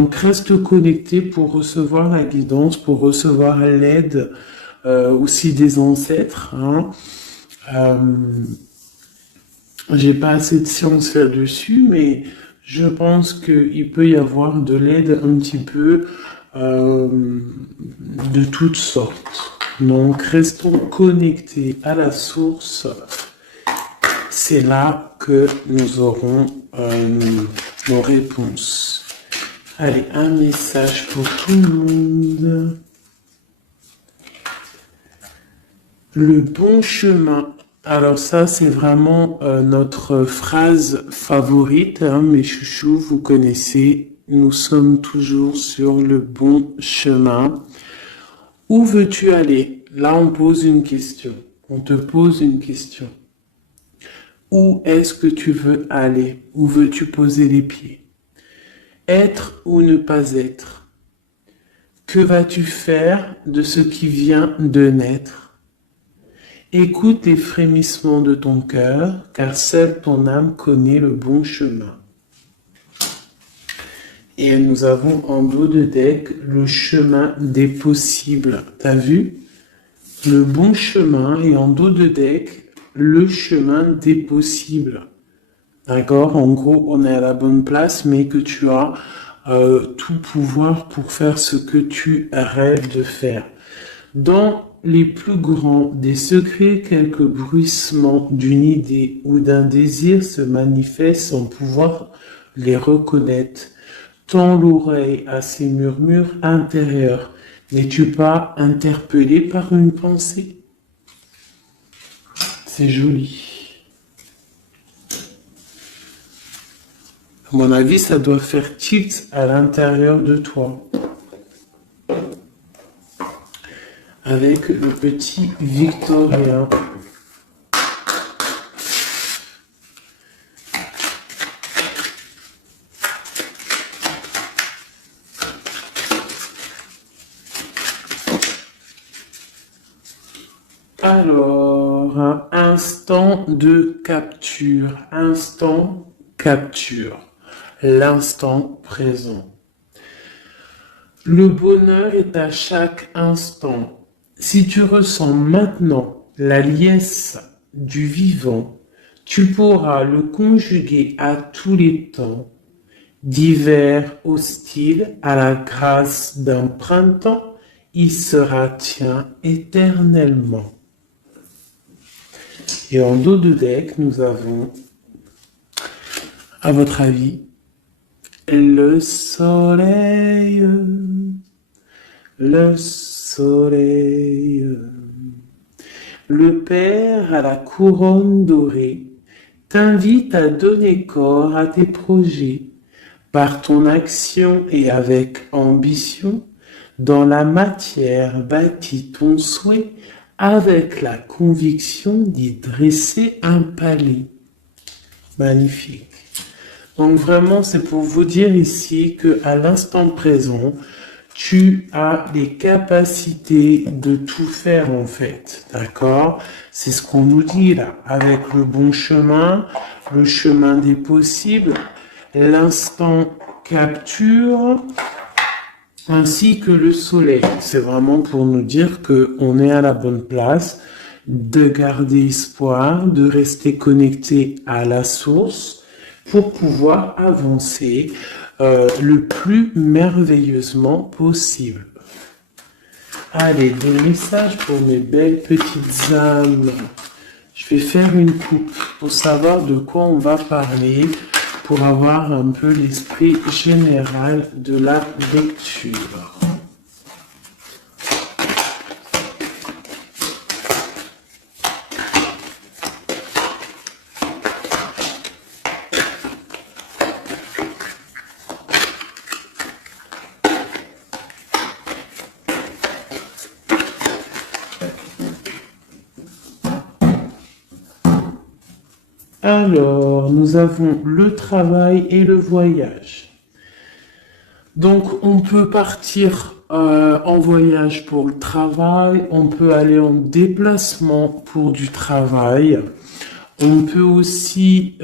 Donc reste connecté pour recevoir la guidance, pour recevoir l'aide aussi des ancêtres. Hein. J'ai pas assez de science là-dessus, mais je pense qu'il peut y avoir de l'aide un petit peu de toutes sortes. Donc restons connectés à la source. C'est là que nous aurons nos réponses. Allez, un message pour tout le monde. Le bon chemin. Alors ça, c'est vraiment notre phrase favorite, hein, mes chouchous, vous connaissez. Nous sommes toujours sur le bon chemin. Où veux-tu aller? Là, on pose une question. On te pose une question. Où est-ce que tu veux aller? Où veux-tu poser les pieds? Être ou ne pas être? Que vas-tu faire de ce qui vient de naître? Écoute les frémissements de ton cœur, car seule ton âme connaît le bon chemin. Et nous avons en dos de deck le chemin des possibles. T'as vu? Le bon chemin et en dos de deck, le chemin des possibles. D'accord? En gros, on est à la bonne place, mais que tu as tout pouvoir pour faire ce que tu rêves de faire. Dans les plus grands des secrets, quelques bruissements d'une idée ou d'un désir se manifestent sans pouvoir les reconnaître. Tends l'oreille à ces murmures intérieurs. N'es-tu pas interpellé par une pensée? C'est joli. À mon avis, ça doit faire tilt à l'intérieur de toi. Avec le petit Victorien. Alors, un instant de capture. Instant capture. L'instant présent. Le bonheur est à chaque instant. Si tu ressens maintenant la liesse du vivant, tu pourras le conjuguer à tous les temps, d'hiver hostile à la grâce d'un printemps, il sera tien éternellement. Et en dos de deck, nous avons, à votre avis, le soleil, le soleil, le Père à la couronne dorée t'invite à donner corps à tes projets par ton action et avec ambition. Dans la matière bâtis ton souhait avec la conviction d'y dresser un palais. Magnifique. Donc vraiment, c'est pour vous dire ici qu'à l'instant présent, tu as les capacités de tout faire en fait, d'accord? C'est ce qu'on nous dit là, avec le bon chemin, le chemin des possibles, l'instant capture, ainsi que le soleil. C'est vraiment pour nous dire qu'on est à la bonne place, de garder espoir, de rester connecté à la source, pour pouvoir avancer le plus merveilleusement possible. Allez, des messages pour mes belles petites âmes. Je vais faire une coupe pour savoir de quoi on va parler, pour avoir un peu l'esprit général de la lecture. Alors, nous avons le travail et le voyage. Donc, on peut partir en voyage pour le travail, on peut aller en déplacement pour du travail, on peut aussi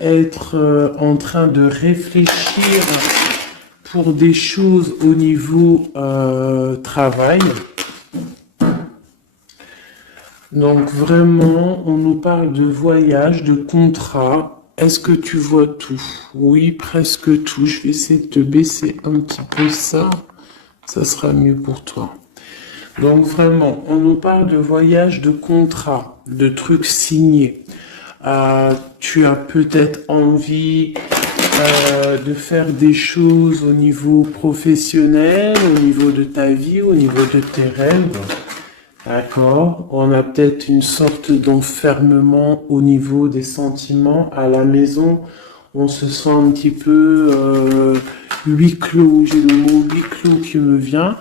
être en train de réfléchir pour des choses au niveau travail. Donc vraiment, on nous parle de voyage, de contrat. Est-ce que tu vois tout? Oui, presque tout. Je vais essayer de te baisser un petit peu ça. Ça sera mieux pour toi. Donc vraiment, on nous parle de voyage, de contrat, de trucs signés. Tu as peut-être envie de faire des choses au niveau professionnel, au niveau de ta vie, au niveau de tes rêves. D'accord. On a peut-être une sorte d'enfermement au niveau des sentiments à la maison. On se sent un petit peu huis clos. J'ai le mot huis clos qui me vient.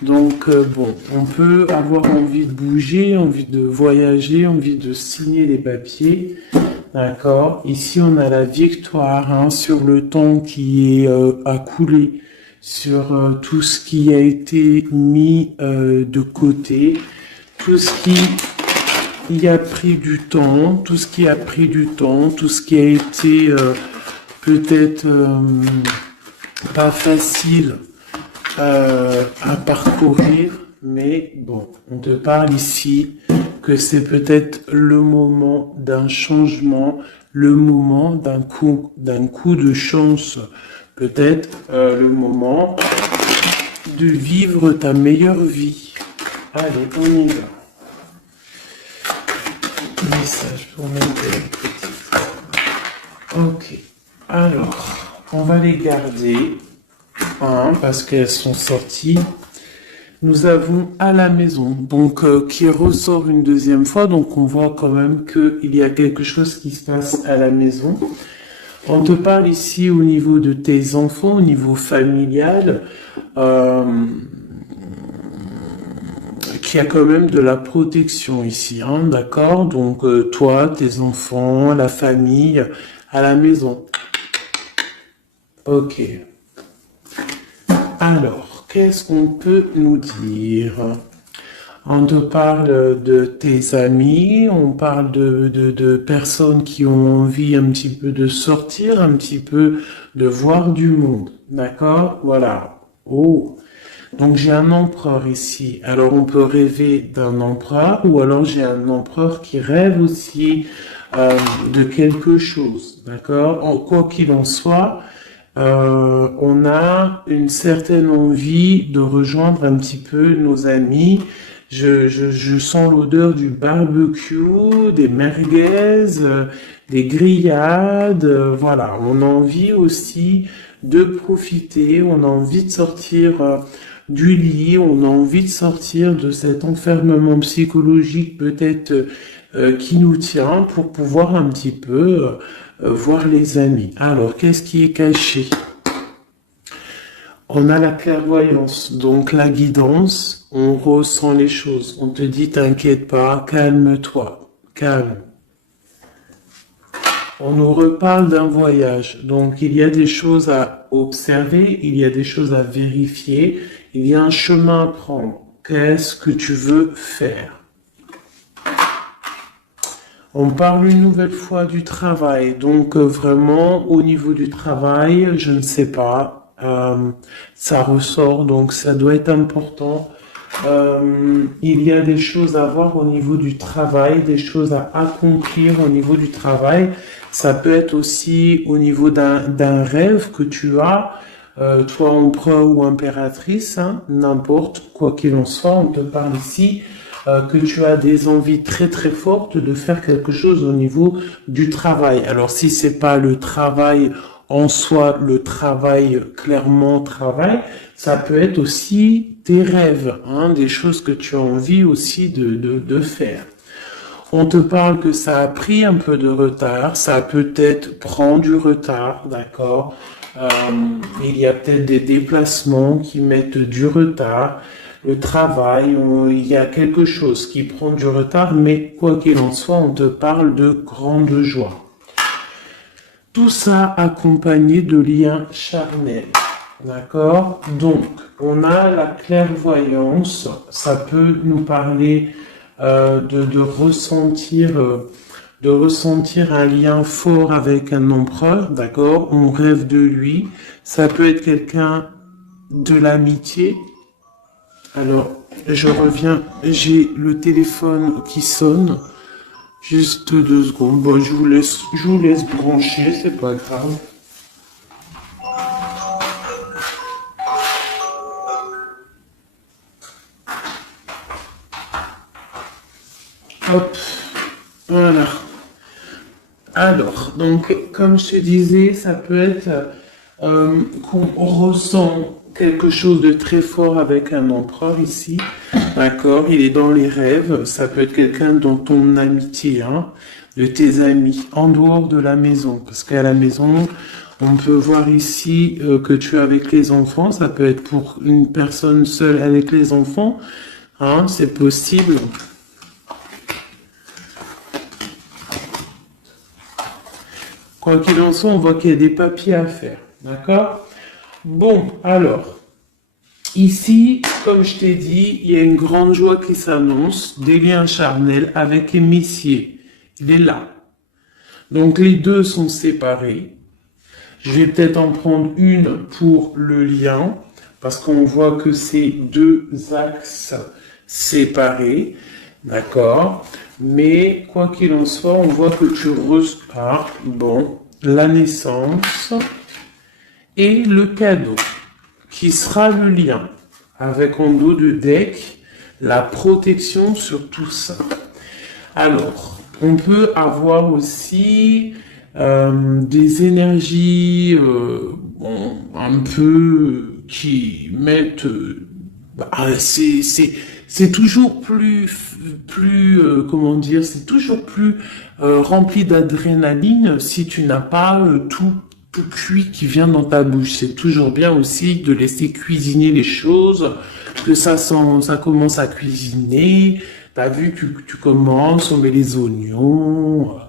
Donc bon, on peut avoir envie de bouger, envie de voyager, envie de signer les papiers. D'accord. Ici, on a la victoire hein, sur le temps qui est à couler, sur tout ce qui a été mis de côté. Tout ce qui a pris du temps, tout ce qui a pris du temps, tout ce qui a été peut-être pas facile à parcourir, mais bon, on te parle ici que c'est peut-être le moment d'un changement, le moment d'un coup de chance, peut-être le moment de vivre ta meilleure vie. Allez, on y va. Message pour mes petites. Ok. Alors, on va les garder hein, parce qu'elles sont sorties. Nous avons à la maison, donc qui ressort une deuxième fois. Donc on voit quand même qu'il y a quelque chose qui se passe à la maison. On te parle ici au niveau de tes enfants, au niveau familial. Qu'il y a quand même de la protection ici, hein, d'accord? Donc toi, tes enfants, la famille, à la maison. Ok. Alors, qu'est-ce qu'on peut nous dire? On te parle de tes amis, on parle de personnes qui ont envie un petit peu de sortir, un petit peu de voir du monde, d'accord? Voilà. Oh. Donc j'ai un empereur ici. Alors on peut rêver d'un empereur ou alors j'ai un empereur qui rêve aussi de quelque chose. D'accord? Quoi qu'il en soit, on a une certaine envie de rejoindre un petit peu nos amis. Je sens l'odeur du barbecue, des merguez, des grillades. Voilà, on a envie aussi de profiter, on a envie de sortir du lit, on a envie de sortir de cet enfermement psychologique peut-être qui nous tient pour pouvoir un petit peu voir les amis. Alors, qu'est-ce qui est caché? On a la clairvoyance, donc la guidance, on ressent les choses. On te dit, t'inquiète pas, calme-toi, calme. On nous reparle d'un voyage, donc il y a des choses à observer, il y a des choses à vérifier, il y a un chemin à prendre. Qu'est-ce que tu veux faire? On parle une nouvelle fois du travail, donc vraiment au niveau du travail, je ne sais pas, ça ressort, donc ça doit être important. Il y a des choses à voir au niveau du travail, des choses à accomplir au niveau du travail. Ça peut être aussi au niveau d'un rêve que tu as, toi empereur ou impératrice, hein, n'importe quoi qu'il en soit, on te parle ici que tu as des envies très très fortes de faire quelque chose au niveau du travail. Alors si c'est pas le travail en soi, le travail clairement travail, ça peut être aussi tes rêves, hein, des choses que tu as envie aussi de faire. On te parle que ça a pris un peu de retard, ça peut-être prend du retard, d'accord. Il y a peut-être des déplacements qui mettent du retard. Le travail, il y a quelque chose qui prend du retard, mais quoi qu'il en soit, on te parle de grande joie. Tout ça accompagné de liens charnels. D'accord? Donc, on a la clairvoyance. Ça peut nous parler de ressentir un lien fort avec un empereur. D'accord? On rêve de lui. Ça peut être quelqu'un de l'amitié. Alors, je reviens, j'ai le téléphone qui sonne. Juste 2 secondes. Bon, je vous laisse brancher, c'est pas grave. Hop, voilà. Alors, donc, comme je te disais, ça peut être qu'on ressent quelque chose de très fort avec un empereur ici, d'accord? Il est dans les rêves, ça peut être quelqu'un dans ton amitié, hein, de tes amis, en dehors de la maison, parce qu'à la maison, on peut voir ici que tu es avec les enfants, ça peut être pour une personne seule avec les enfants, hein, c'est possible. Quoi qu'il en soit, on voit qu'il y a des papiers à faire, d'accord? Bon, alors, ici, comme je t'ai dit, il y a une grande joie qui s'annonce, des liens charnels avec Messier. Il est là. Donc, les deux sont séparés. Je vais peut-être en prendre une pour le lien, parce qu'on voit que c'est 2 axes séparés, d'accord? Mais, quoi qu'il en soit, on voit que tu repars, bon, la naissance et le cadeau, qui sera le lien, avec en dos de deck, la protection sur tout ça. Alors, on peut avoir aussi des énergies bon, un peu qui mettent... c'est toujours comment dire, c'est toujours plus rempli d'adrénaline si tu n'as pas tout cuit qui vient dans ta bouche. C'est toujours bien aussi de laisser cuisiner les choses, que ça commence à cuisiner. T'as vu, tu commences, on met les oignons,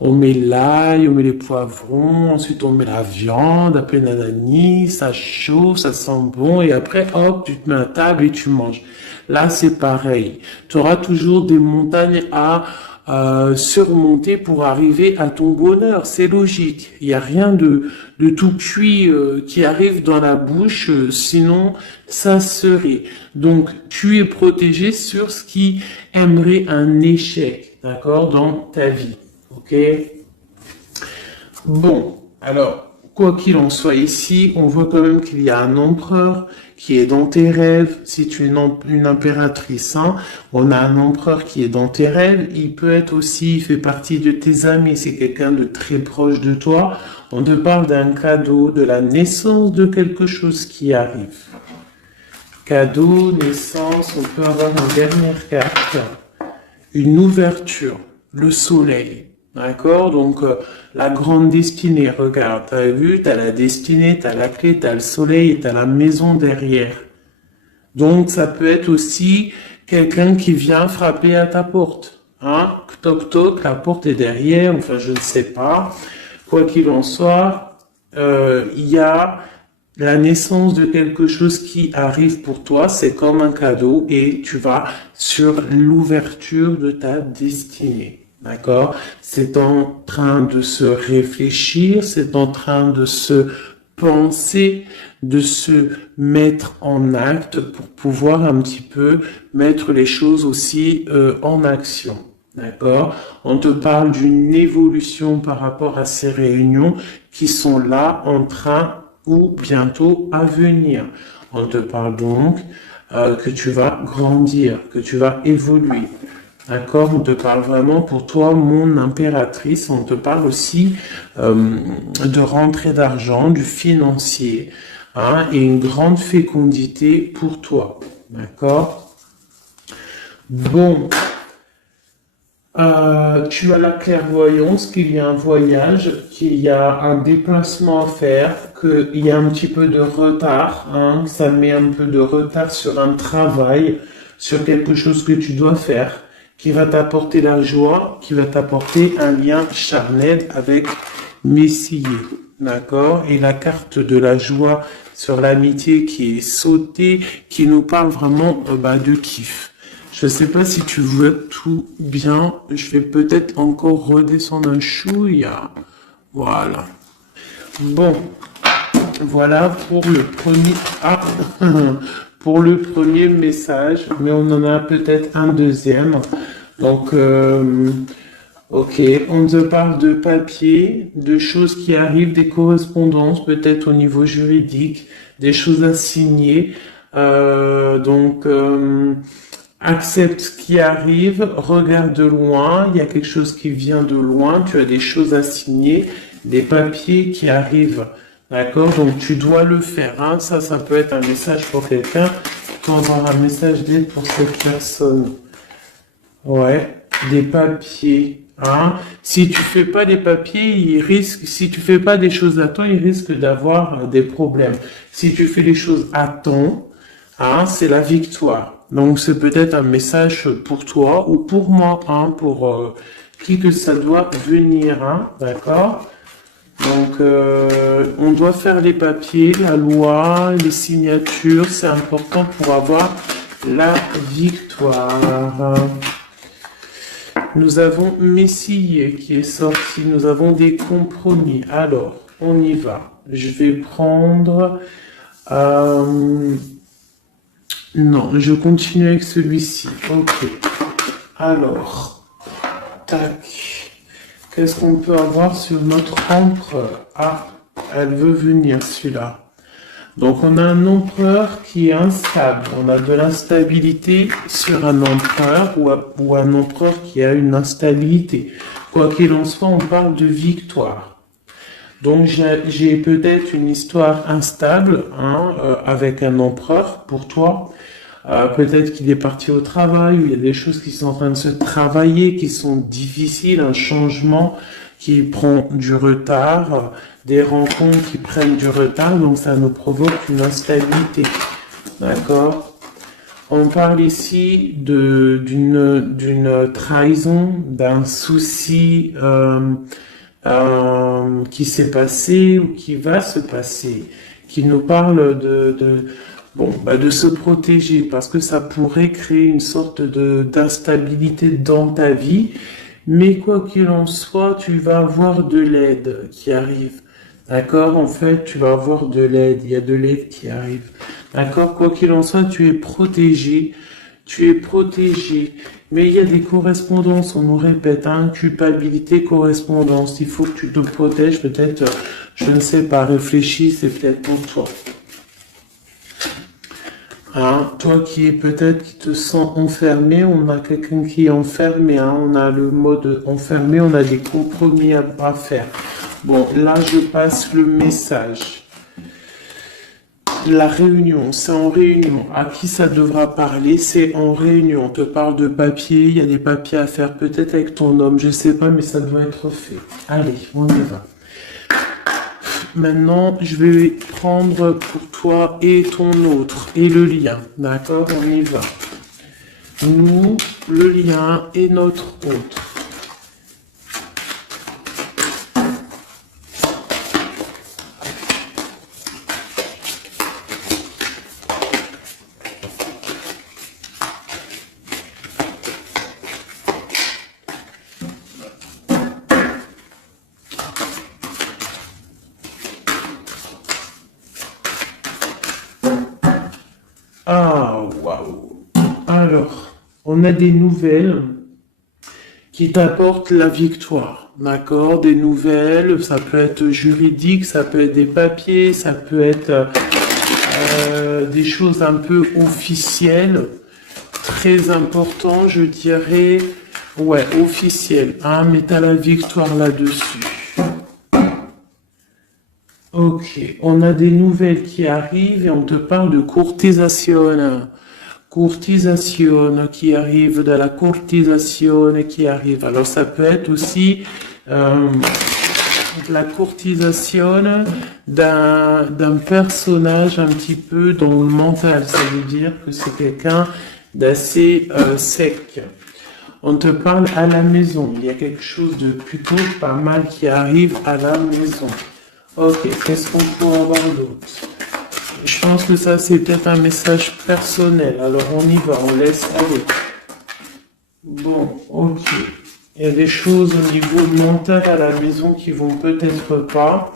on met l'ail, on met les poivrons, ensuite on met la viande, après nanani, ça chauffe, ça sent bon, et après, hop, tu te mets à table et tu manges. Là, c'est pareil. Tu auras toujours des montagnes à surmonter pour arriver à ton bonheur. C'est logique. Il n'y a rien de tout cuit qui arrive dans la bouche, sinon ça serait. Donc, tu es protégé sur ce qui aimerait un échec, d'accord, dans ta vie. Ok? Bon, alors, quoi qu'il en soit ici, on voit quand même qu'il y a un empereur qui est dans tes rêves. Si tu es une impératrice, hein, on a un empereur qui est dans tes rêves. Il peut être aussi, il fait partie de tes amis. C'est quelqu'un de très proche de toi. On te parle d'un cadeau, de la naissance de quelque chose qui arrive. Cadeau, naissance, on peut avoir une dernière carte. Une ouverture, le soleil. D'accord? Donc, la grande destinée, regarde, t'as vu, t'as la destinée, t'as la clé, t'as le soleil et t'as la maison derrière. Donc, ça peut être aussi quelqu'un qui vient frapper à ta porte. Hein? Toc toc, la porte est derrière, enfin, je ne sais pas. Quoi qu'il en soit, il y a la naissance de quelque chose qui arrive pour toi, c'est comme un cadeau et tu vas sur l'ouverture de ta destinée. D'accord? C'est en train de se réfléchir, c'est en train de se penser, de se mettre en acte pour pouvoir un petit peu mettre les choses aussi en action. D'accord? On te parle d'une évolution par rapport à ces réunions qui sont là en train ou bientôt à venir. On te parle donc que tu vas grandir, que tu vas évoluer. D'accord? On te parle vraiment pour toi, mon impératrice. On te parle aussi de rentrée d'argent, du financier, hein, et une grande fécondité pour toi. D'accord? Bon. Tu as la clairvoyance qu'il y a un voyage, qu'il y a un déplacement à faire, qu'il y a un petit peu de retard, hein, ça met un peu de retard sur un travail, sur quelque chose que tu dois faire, qui va t'apporter la joie, qui va t'apporter un lien charnel avec Messier, d'accord? Et la carte de la joie sur l'amitié qui est sautée, qui nous parle vraiment de kiff. Je sais pas si tu vois tout bien. Je vais peut-être encore redescendre un chouïa. Voilà. Bon. Voilà pour le premier, pour le premier message, mais on en a peut-être un deuxième. Donc, ok, on te parle de papier, de choses qui arrivent, des correspondances, peut-être au niveau juridique, des choses à signer. Accepte ce qui arrive, regarde de loin, il y a quelque chose qui vient de loin, tu as des choses à signer, des papiers qui arrivent. D'accord? Donc tu dois le faire. Hein. Ça peut être un message pour quelqu'un. Tu auras un message d'aide pour cette personne. Ouais, des papiers. Hein. Si tu fais pas des papiers, si tu fais pas des choses à temps, il risque d'avoir des problèmes. Si tu fais les choses à temps, hein, c'est la victoire. Donc c'est peut-être un message pour toi ou pour moi, hein, pour qui que ça doit venir, hein, d'accord? Donc on doit faire les papiers, la loi, les signatures, c'est important pour avoir la victoire. Nous avons Messie qui est sorti, nous avons des compromis. Alors, on y va. Je vais prendre... Non, je continue avec celui-ci. Ok. Alors, tac. Qu'est-ce qu'on peut avoir sur notre empereur? Ah, elle veut venir, celui-là. Donc, on a un empereur qui est instable. On a de l'instabilité sur un empereur ou un empereur qui a une instabilité. Quoi qu'il en soit, on parle de victoire. Donc, j'ai peut-être une histoire instable avec un empereur pour toi. Peut-être qu'il est parti au travail, ou il y a des choses qui sont en train de se travailler, qui sont difficiles, un changement qui prend du retard, des rencontres qui prennent du retard, donc ça nous provoque une instabilité. D'accord? On parle ici d'une trahison, d'un souci qui s'est passé ou qui va se passer, qui nous parle de se protéger, parce que ça pourrait créer une sorte d'instabilité dans ta vie, mais quoi qu'il en soit, tu vas avoir de l'aide qui arrive. D'accord? En fait, tu vas avoir de l'aide, il y a de l'aide qui arrive. D'accord? Quoi qu'il en soit, tu es protégé. Tu es protégé. Mais il y a des correspondances, on nous répète, hein, culpabilité, correspondance. Il faut que tu te protèges, peut-être, je ne sais pas, réfléchis, c'est peut-être pour toi. Hein, toi qui te sens enfermé, on a quelqu'un qui est enfermé, hein, on a le mode enfermé, on a des compromis à faire. Bon, là je passe le message. La réunion, c'est en réunion. À qui ça devra parler? C'est en réunion. On te parle de papier, il y a des papiers à faire, peut-être avec ton homme, je sais pas, mais ça doit être fait. Allez, on y va. Maintenant, je vais prendre pour toi et ton autre, et le lien. D'accord? On y va. Nous, le lien et notre autre. Ah, waouh. Alors, on a des nouvelles qui t'apportent la victoire, d'accord? Des nouvelles, ça peut être juridique, ça peut être des papiers, ça peut être des choses un peu officielles, très important, je dirais, ouais, officielles, hein, mais t'as la victoire là-dessus. Ok, on a des nouvelles qui arrivent et on te parle de courtisation. Courtisation qui arrive, de la courtisation qui arrive. Alors ça peut être aussi la courtisation d'un personnage un petit peu dans le mental. Ça veut dire que c'est quelqu'un d'assez sec. On te parle à la maison. Il y a quelque chose de plutôt pas mal qui arrive à la maison. Ok, qu'est-ce qu'on peut avoir d'autre? Je pense que ça, c'est peut-être un message personnel. Alors, on y va, on laisse aller. Bon, ok. Il y a des choses au niveau mental à la maison qui vont peut-être pas.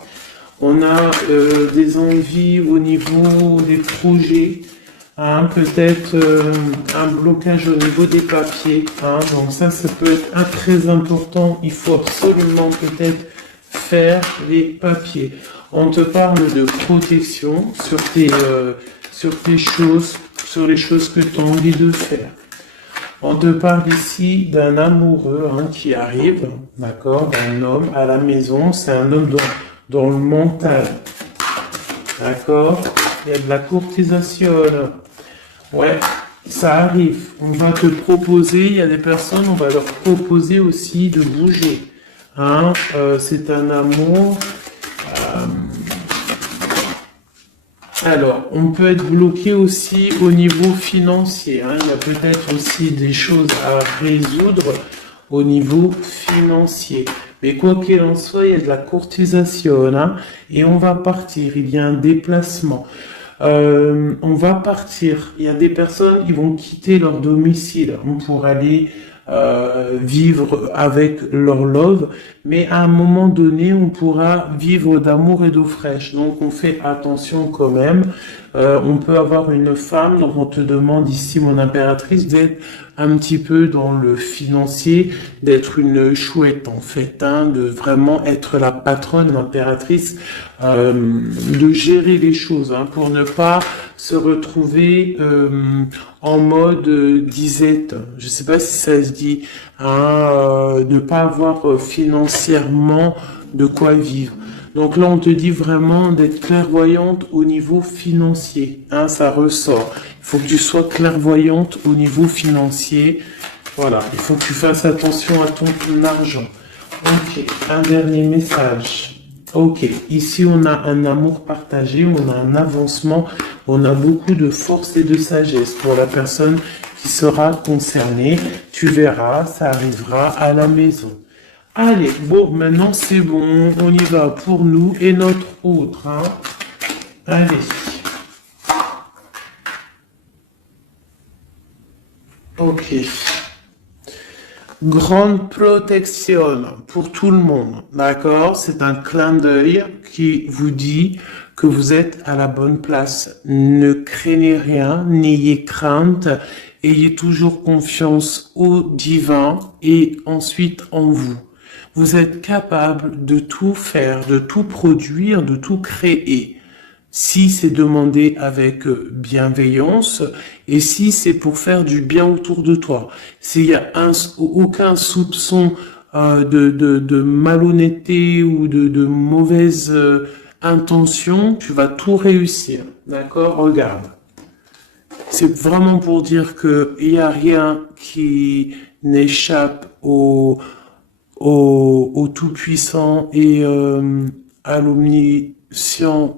On a des envies au niveau des projets, hein, peut-être un blocage au niveau des papiers. Hein, donc ça peut être très important. Il faut absolument peut-être faire les papiers. On te parle de protection sur tes choses, sur les choses que tu as envie de faire. On te parle ici d'un amoureux qui arrive, d'accord, d'un homme à la maison. C'est un homme dans le mental, d'accord. Il y a de la courtisation. Ouais, ça arrive. On va te proposer, il y a des personnes, on va leur proposer aussi de bouger. Hein, c'est un amour. Alors, on peut être bloqué aussi au niveau financier. Hein. Il y a peut-être aussi des choses à résoudre au niveau financier. Mais quoi qu'il en soit, il y a de la courtisation. Hein, et on va partir. Il y a un déplacement. On va partir. Il y a des personnes qui vont quitter leur domicile pour aller vivre avec leur love, mais à un moment donné, on pourra vivre d'amour et d'eau fraîche. Donc, on fait attention quand même. On peut avoir une femme, donc on te demande ici, mon impératrice, d'être un petit peu dans le financier, d'être une chouette en fait, hein, de vraiment être la patronne, l'impératrice, de gérer les choses, hein, pour ne pas se retrouver en mode disette. Je sais pas si ça se dit, hein, ne pas avoir financièrement de quoi vivre. Donc là, on te dit vraiment d'être clairvoyante au niveau financier. Hein, ça ressort. Il faut que tu sois clairvoyante au niveau financier. Voilà, il faut que tu fasses attention à ton argent. Ok, un dernier message. Ok, ici on a un amour partagé, on a un avancement, on a beaucoup de force et de sagesse pour la personne qui sera concernée. Tu verras, ça arrivera à la maison. Allez, bon, maintenant c'est bon, on y va pour nous et notre autre. Hein. Allez. Ok. Grande protection pour tout le monde, d'accord? C'est un clin d'œil qui vous dit que vous êtes à la bonne place. Ne craignez rien, n'ayez crainte, ayez toujours confiance au divin et ensuite en vous. Vous êtes capable de tout faire, de tout produire, de tout créer. Si c'est demandé avec bienveillance et si c'est pour faire du bien autour de toi. S'il y a aucun soupçon de malhonnêteté ou de mauvaise intention, tu vas tout réussir. D'accord? Regarde. C'est vraiment pour dire que il n'y a rien qui n'échappe au Tout-Puissant et à l'omniscient,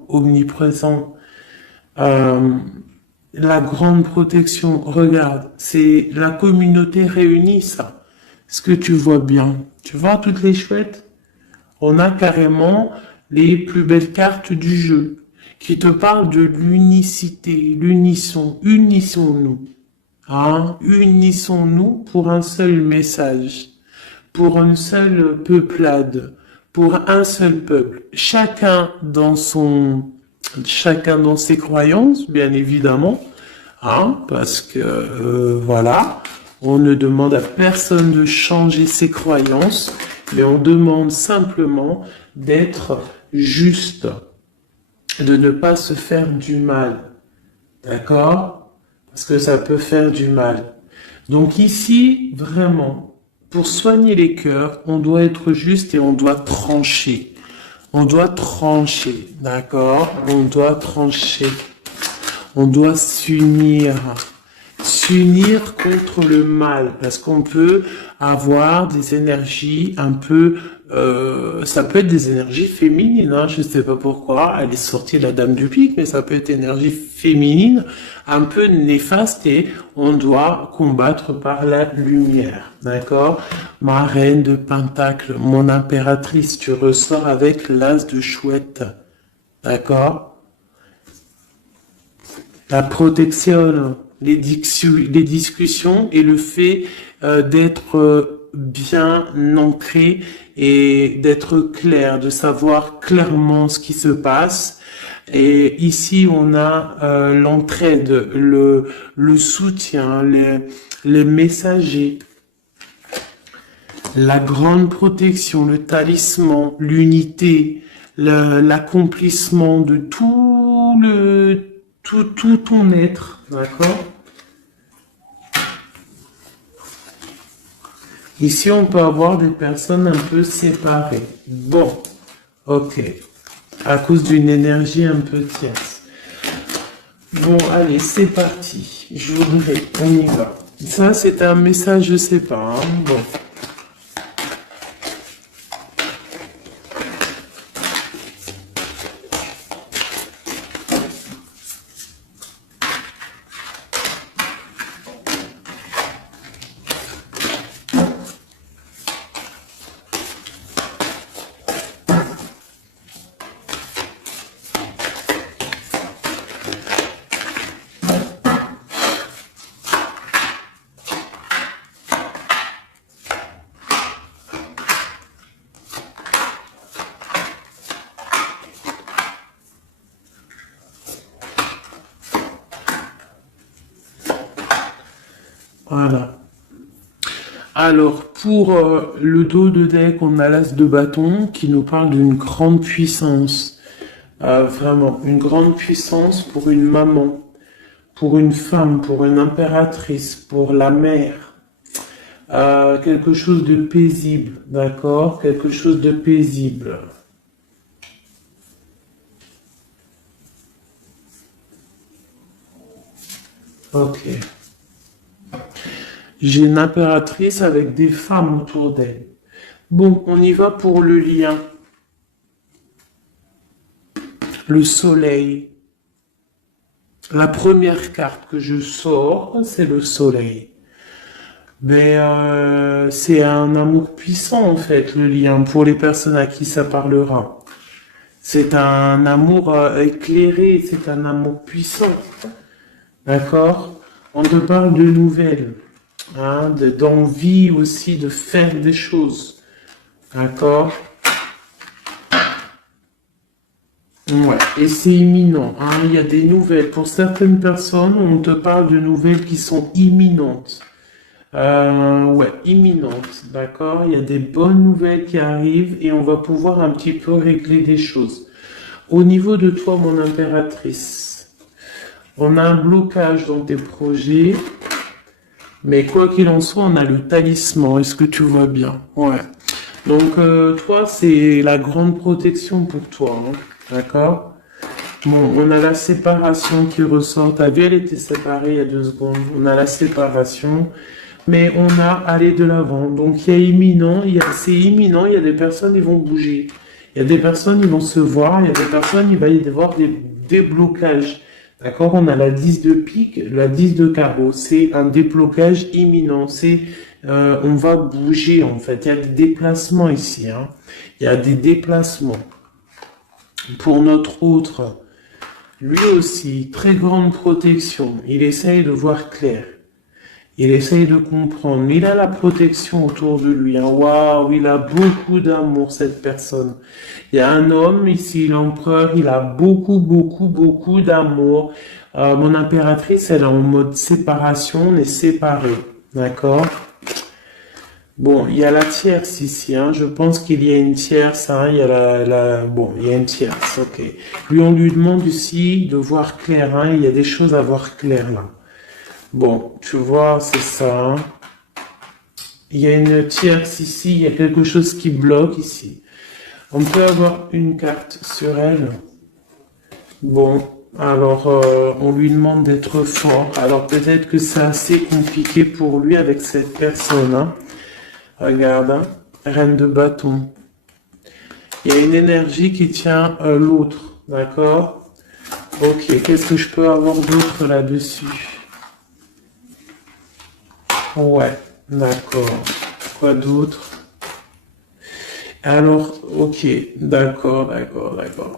omniprésent. La grande protection, regarde, c'est la communauté réunie, ça. Est-ce que tu vois bien? Tu vois toutes les chouettes? On a carrément les plus belles cartes du jeu qui te parlent de l'unicité, l'unisson, unissons-nous. Hein? Unissons-nous pour un seul message, pour une seule peuplade, pour un seul peuple. Chacun dans ses croyances, bien évidemment, hein, parce que voilà, on ne demande à personne de changer ses croyances, mais on demande simplement d'être juste, de ne pas se faire du mal, d'accord? Parce que ça peut faire du mal. Donc ici, vraiment, pour soigner les cœurs, on doit être juste et on doit trancher. On doit trancher, d'accord? On doit trancher. On doit s'unir. S'unir contre le mal. Parce qu'on peut avoir des énergies un peu... ça peut être des énergies féminines, hein, je ne sais pas pourquoi. Elle est sortie la dame du pique, mais ça peut être énergie féminine, un peu néfaste, et on doit combattre par la lumière. D'accord? Ma reine de Pentacle, mon impératrice, tu ressors avec l'as de chouette. D'accord? La protection, les discussions et le fait d'être bien ancré et d'être clair, de savoir clairement ce qui se passe. Et ici, on a l'entraide, le soutien, les messagers, la grande protection, le talisman, l'unité, l'accomplissement de tout ton être, d'accord? Ici, on peut avoir des personnes un peu séparées. Bon, ok. À cause d'une énergie un peu tierce. Bon, allez, c'est parti. Je voudrais, on y va. Ça, c'est un message, je sais pas. Hein. Bon. Voilà. Alors, pour le dos de deck, on a l'as de bâton qui nous parle d'une grande puissance. Vraiment, une grande puissance pour une maman, pour une femme, pour une impératrice, pour la mère. Quelque chose de paisible, d'accord? Quelque chose de paisible. Ok. J'ai une impératrice avec des femmes autour d'elle. Bon, on y va pour le lien. Le soleil. La première carte que je sors, c'est le soleil. Mais c'est un amour puissant en fait, le lien, pour les personnes à qui ça parlera. C'est un amour éclairé, c'est un amour puissant. D'accord? On te parle de nouvelles, hein, d'envie aussi de faire des choses. D'accord? Ouais, et c'est imminent, hein. Il y a des nouvelles. Pour certaines personnes, on te parle de nouvelles qui sont imminentes. Ouais, imminentes, d'accord? Il y a des bonnes nouvelles qui arrivent et on va pouvoir un petit peu régler des choses. Au niveau de toi, mon impératrice, on a un blocage dans tes projets, mais quoi qu'il en soit, on a le talisman. Est-ce que tu vois bien? Ouais. Donc, toi, c'est la grande protection pour toi, hein. D'accord? Bon, on a la séparation qui ressort. T'as vu, elle était séparée il y a 2 secondes. On a la séparation, mais on a aller de l'avant. Donc, il y a imminent, c'est imminent. Il y a des personnes, ils vont bouger. Il y a des personnes, ils vont se voir. Il y a des personnes, il va y avoir des déblocages. D'accord? On a la 10 de pique, la 10 de carreau. C'est un déblocage imminent. On va bouger, en fait. Il y a des déplacements ici, hein. Il y a des déplacements. Pour notre autre, lui aussi, très grande protection. Il essaye de voir clair. Il essaye de comprendre. Mais il a la protection autour de lui, hein. Waouh, il a beaucoup d'amour, cette personne. Il y a un homme ici, l'empereur, il a beaucoup, beaucoup, beaucoup d'amour. Mon impératrice, elle est en mode séparation, on est séparés. D'accord? Bon, il y a la tierce ici, hein. Je pense qu'il y a une tierce, hein. Il y a bon, il y a une tierce, ok. Lui, on lui demande ici de voir clair, hein. Il y a des choses à voir clair, là. Bon, tu vois, c'est ça, hein. Il y a une tierce ici, il y a quelque chose qui bloque ici. On peut avoir une carte sur elle. Bon, alors, on lui demande d'être fort. Alors, peut-être que c'est assez compliqué pour lui avec cette personne, hein. Regarde, hein. Reine de bâton. Il y a une énergie qui tient l'autre, d'accord? Ok, qu'est-ce que je peux avoir d'autre là-dessus? Ouais, d'accord. Quoi d'autre? Alors, ok, d'accord.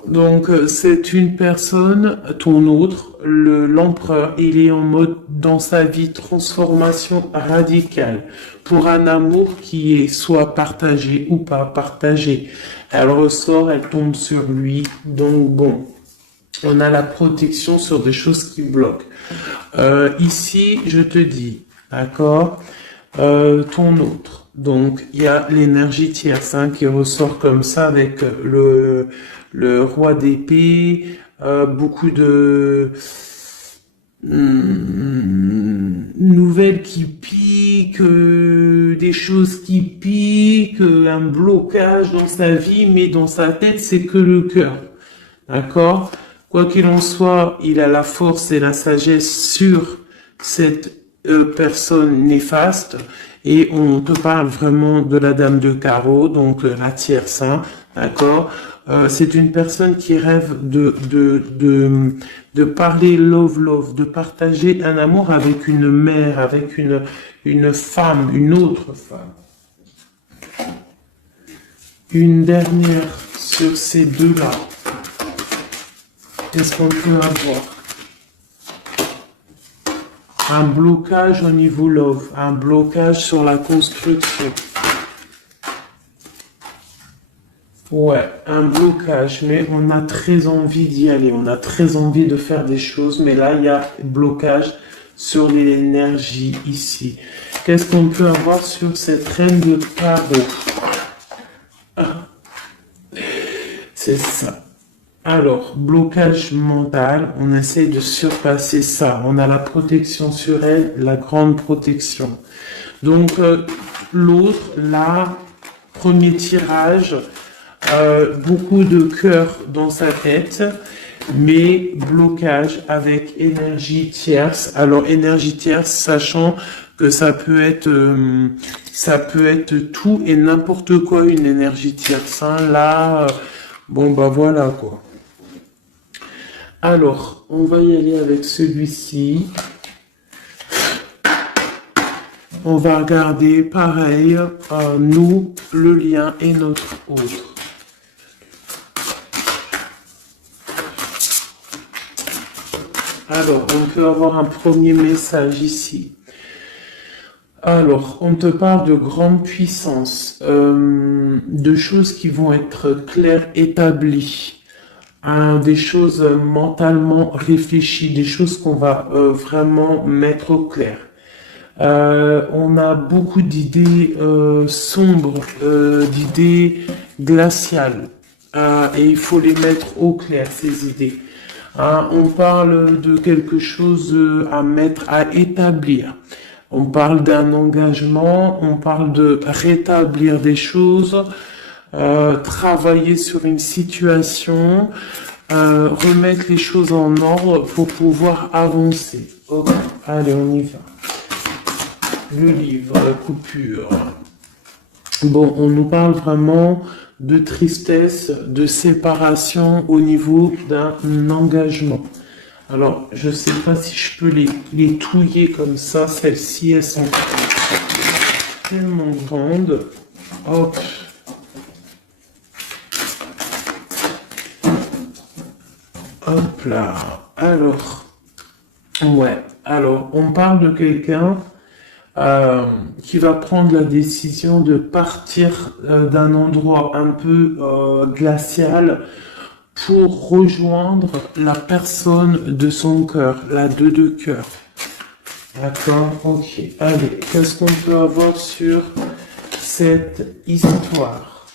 Donc, c'est une personne, ton autre, l'empereur, il est en mode, dans sa vie, transformation radicale pour un amour qui est soit partagé ou pas partagé. Elle ressort, elle tombe sur lui, donc bon. On a la protection sur des choses qui bloquent. Ici, je te dis, d'accord, ton autre. Donc, il y a l'énergie tierce qui ressort comme ça avec le roi d'épée, beaucoup de nouvelles qui piquent, des choses qui piquent, un blocage dans sa vie, mais dans sa tête, c'est que le cœur. D'accord? Quoi qu'il en soit, il a la force et la sagesse sur cette personne néfaste et on te parle vraiment de la dame de carreau, donc la tierce, d'accord? C'est une personne qui rêve de parler love, de partager un amour avec une mère, avec une femme, une autre femme. Une dernière sur ces deux-là. Qu'est-ce qu'on peut avoir? Un blocage au niveau love, un blocage sur la construction. Ouais, un blocage, mais on a très envie d'y aller, on a très envie de faire des choses, mais là, il y a blocage sur l'énergie ici. Qu'est-ce qu'on peut avoir sur cette reine de carreau? C'est ça. Alors, blocage mental, on essaie de surpasser ça. On a la protection sur elle, la grande protection. Donc, l'autre, là, premier tirage, beaucoup de cœur dans sa tête, mais blocage avec énergie tierce. Alors, énergie tierce, sachant que ça peut être tout et n'importe quoi, une énergie tierce. Là, bon, bah voilà, quoi. Alors, on va y aller avec celui-ci. On va regarder, pareil, nous, le lien et notre autre. Alors, on peut avoir un premier message ici. Alors, on te parle de grande puissance, de choses qui vont être claires, établies. Des choses mentalement réfléchies, des choses qu'on va vraiment mettre au clair. On a beaucoup d'idées sombres, d'idées glaciales, et il faut les mettre au clair, ces idées. On parle de quelque chose à mettre, à établir. On parle d'un engagement, on parle de rétablir des choses, travailler sur une situation, remettre les choses en ordre pour pouvoir avancer. Ok, allez, on y va. Le livre, la coupure. Bon, on nous parle vraiment de tristesse, de séparation au niveau d'un engagement. Alors, je sais pas si je peux les touiller comme ça. Celles-ci, elles sont tellement grandes. Hop. Hop là. Alors, ouais. Alors, on parle de quelqu'un qui va prendre la décision de partir d'un endroit un peu glacial pour rejoindre la personne de son cœur, la deux de cœur. D'accord, ok. Allez, qu'est-ce qu'on peut avoir sur cette histoire?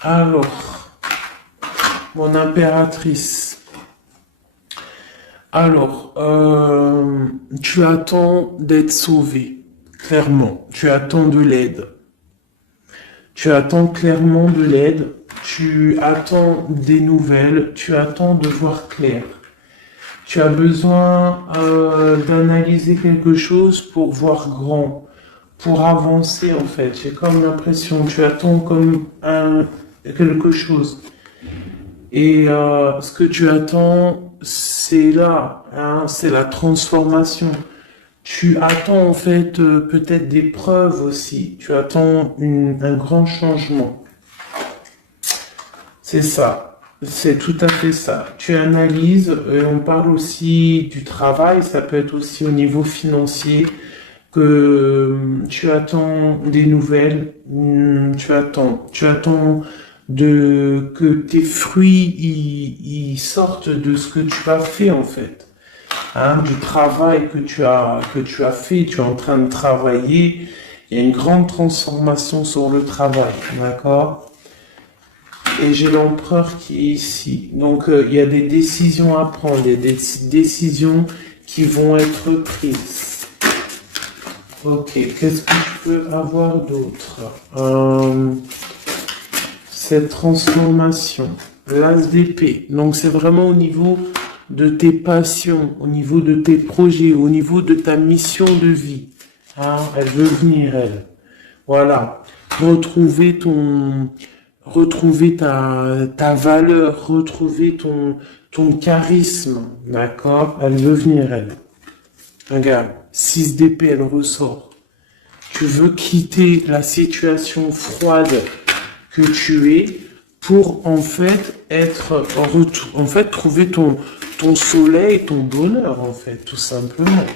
Alors, mon impératrice. Alors, tu attends d'être sauvé, clairement. Tu attends de l'aide. Tu attends clairement de l'aide. Tu attends des nouvelles. Tu attends de voir clair. Tu as besoin d'analyser quelque chose pour voir grand, pour avancer en fait. J'ai comme l'impression, tu attends comme quelque chose. Et ce que tu attends, c'est là, hein, c'est la transformation. Tu attends en fait peut-être des preuves aussi. Tu attends un grand changement. C'est ça. C'est tout à fait ça. Tu analyses, et on parle aussi du travail, ça peut être aussi au niveau financier, que tu attends des nouvelles, tu attends que tes fruits ils sortent de ce que tu as fait en fait. Hein, du travail que tu as fait, tu es en train de travailler, il y a une grande transformation sur le travail, d'accord? Et j'ai l'empereur qui est ici. Donc il y a des décisions à prendre, des décisions qui vont être prises. Ok, qu'est-ce que je peux avoir d'autre? Cette transformation, l'as d'épée. Donc c'est vraiment au niveau de tes passions, au niveau de tes projets, au niveau de ta mission de vie. Hein, elle veut venir, elle. Voilà. Retrouver ta valeur, retrouver ton charisme. D'accord? Elle veut venir, elle. Regarde, 6 d'épée, elle ressort. Tu veux quitter la situation froide que tu es pour en fait trouver ton soleil, ton bonheur en fait, tout simplement.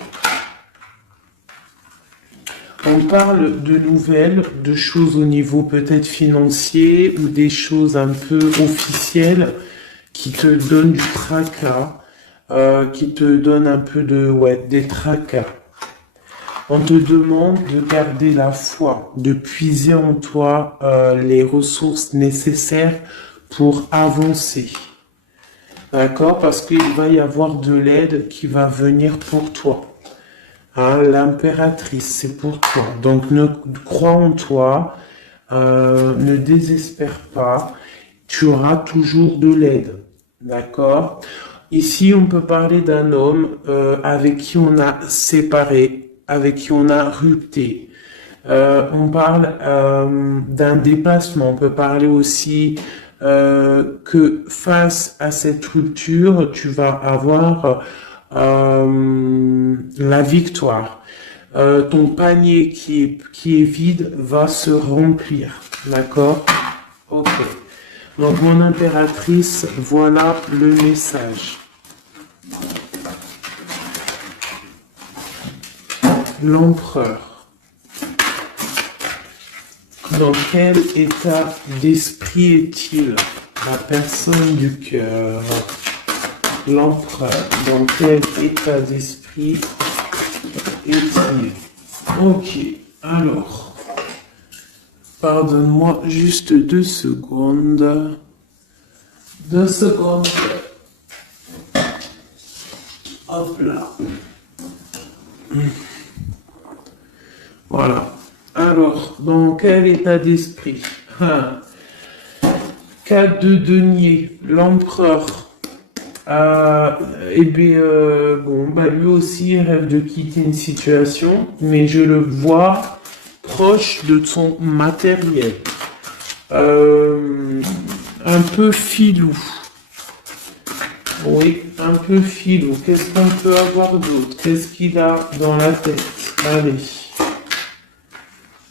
On parle de nouvelles, de choses au niveau peut-être financier ou des choses un peu officielles qui te donnent du tracas, qui te donnent un peu des tracas. On te demande de garder la foi, de puiser en toi les ressources nécessaires pour avancer. D'accord? Parce qu'il va y avoir de l'aide qui va venir pour toi. Hein, l'impératrice, c'est pour toi. Donc, crois en toi, ne désespère pas. Tu auras toujours de l'aide. D'accord? Ici, on peut parler d'un homme avec qui on a séparé, avec qui on a rupté. On parle d'un déplacement. On peut parler aussi que face à cette rupture, tu vas avoir la victoire. Ton panier qui est vide va se remplir. D'accord? Ok. Donc, mon impératrice, voilà le message. L'empereur. Dans quel état d'esprit est-il? La personne du cœur. L'empereur. Dans quel état d'esprit est-il? Ok. Alors. Pardonne-moi juste 2 secondes. 2 secondes. Hop là. Voilà. Alors, dans quel état d'esprit? 4 de denier, l'empereur. Lui aussi rêve de quitter une situation, mais je le vois proche de son matériel. Un peu filou. Oui, un peu filou. Qu'est-ce qu'on peut avoir d'autre? Qu'est-ce qu'il a dans la tête? Allez.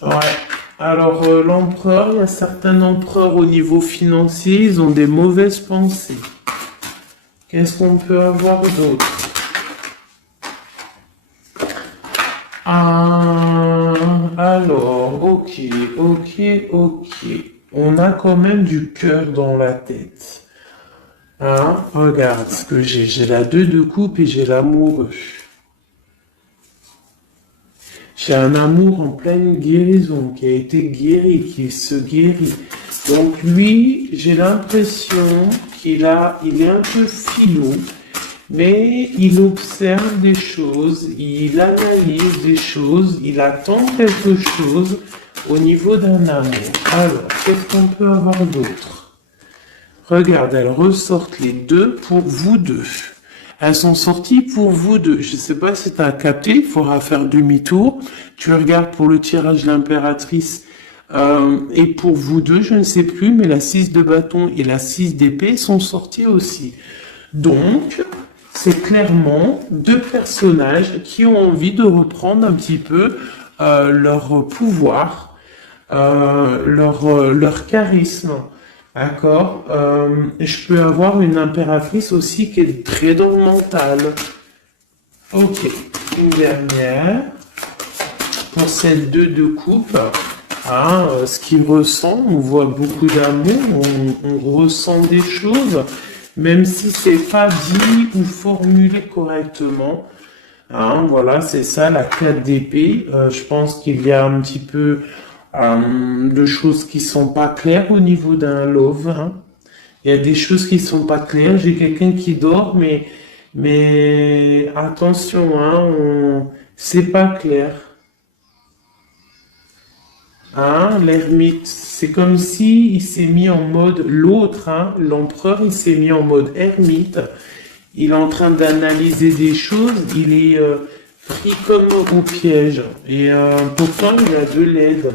Ouais. Alors, l'empereur, il y a certains empereurs au niveau financier, ils ont des mauvaises pensées. Qu'est-ce qu'on peut avoir d'autre? Alors, ok. On a quand même du cœur dans la tête. Hein? Regarde ce que j'ai. J'ai la 2 de coupe et j'ai l'amoureux. J'ai un amour en pleine guérison, qui a été guéri, qui se guérit. Donc lui, j'ai l'impression il est un peu filou, mais il observe des choses, il analyse des choses, il attend quelque chose au niveau d'un amour. Alors, qu'est-ce qu'on peut avoir d'autre? Regarde, elles ressortent les 2 pour vous deux. Elles sont sorties pour vous deux. Je ne sais pas si tu as capté, il faudra faire demi-tour. Tu regardes pour le tirage de l'impératrice Et pour vous deux, je ne sais plus, mais la 6 de bâton et la 6 d'épée sont sorties aussi. Donc, c'est clairement deux personnages qui ont envie de reprendre un petit peu leur pouvoir, leur charisme. D'accord. Je peux avoir une impératrice aussi qui est très dans le mental. Ok, une dernière. Pour cette 2 de coupe, hein, ce qu'il ressent, on voit beaucoup d'amour, on ressent des choses, même si c'est pas dit ou formulé correctement. Hein, voilà, c'est ça la 4 d'épée. Je pense qu'il y a un petit peu de choses qui sont pas claires au niveau d'un love. Hein. Il y a des choses qui sont pas claires. J'ai quelqu'un qui dort, mais attention, hein, c'est pas clair. Hein, l'ermite, c'est comme si il s'est mis en mode l'autre, hein, l'empereur, il s'est mis en mode ermite. Il est en train d'analyser des choses, il est pris comme au piège. Et pourtant, il a de l'aide.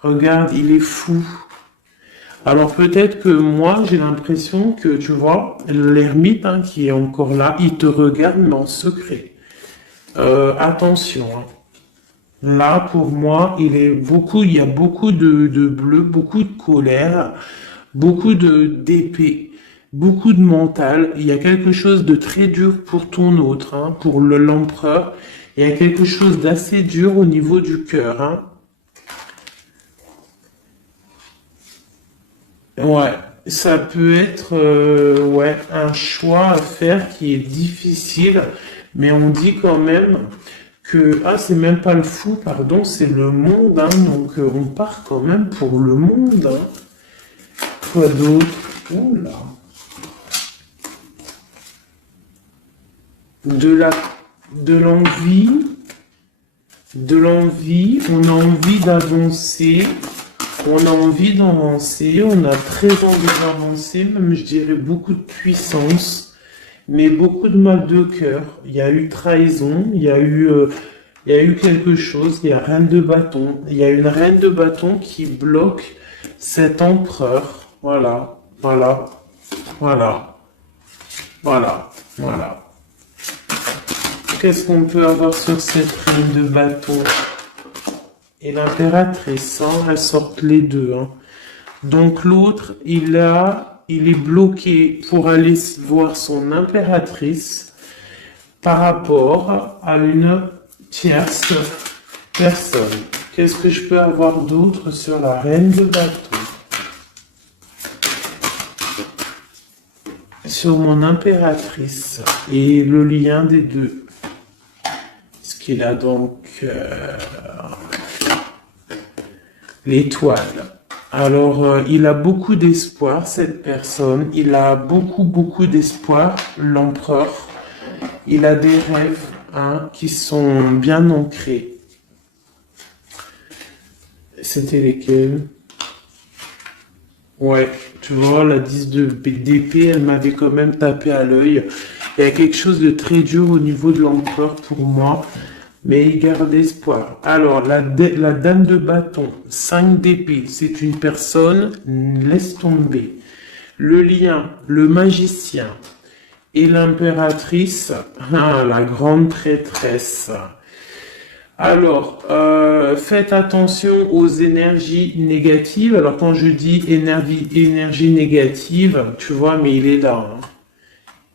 Regarde, il est fou. Alors peut-être que moi, j'ai l'impression que, tu vois, l'ermite hein, qui est encore là, il te regarde, mais en secret. Attention, hein. Là, pour moi, il y a beaucoup de bleu, beaucoup de colère, beaucoup d'épée, beaucoup de mental. Il y a quelque chose de très dur pour ton autre, hein, pour l'empereur. Il y a quelque chose d'assez dur au niveau du cœur, hein. Ouais, ça peut être ouais, un choix à faire qui est difficile, mais on dit quand même que c'est même pas le fou, pardon, c'est le monde, hein, donc on part quand même pour le monde. Hein. Quoi d'autre? Oula. De la, de l'envie, on a envie d'avancer. On a envie d'avancer, on a très envie d'avancer, même je dirais beaucoup de puissance, mais beaucoup de mal de cœur. Il y a eu trahison, il y a eu quelque chose, il y a reine de bâton. Il y a une reine de bâton qui bloque cet empereur. Voilà, voilà, voilà, voilà, voilà. Qu'est-ce qu'on peut avoir sur cette reine de bâton? Et l'impératrice, hein, elles sortent les deux. Hein. Donc l'autre, il est bloqué pour aller voir son impératrice par rapport à une tierce personne. Qu'est-ce que je peux avoir d'autre sur la reine de bâton? Sur mon impératrice et le lien des deux. Ce qu'il a donc... l'étoile. Alors, il a beaucoup d'espoir, cette personne. Il a beaucoup d'espoir, l'empereur. Il a des rêves hein, qui sont bien ancrés. C'était lesquels? Ouais, tu vois, la 10 d'épée, elle m'avait quand même tapé à l'œil. Il y a quelque chose de très dur au niveau de l'empereur pour moi. Mais il garde espoir. Alors, la dame de bâton, 5 d'épée, c'est une personne, laisse tomber. Le lion, le magicien et l'impératrice, la grande traîtresse. Alors, faites attention aux énergies négatives. Alors, quand je dis énergie négative, tu vois, mais il est là. Hein.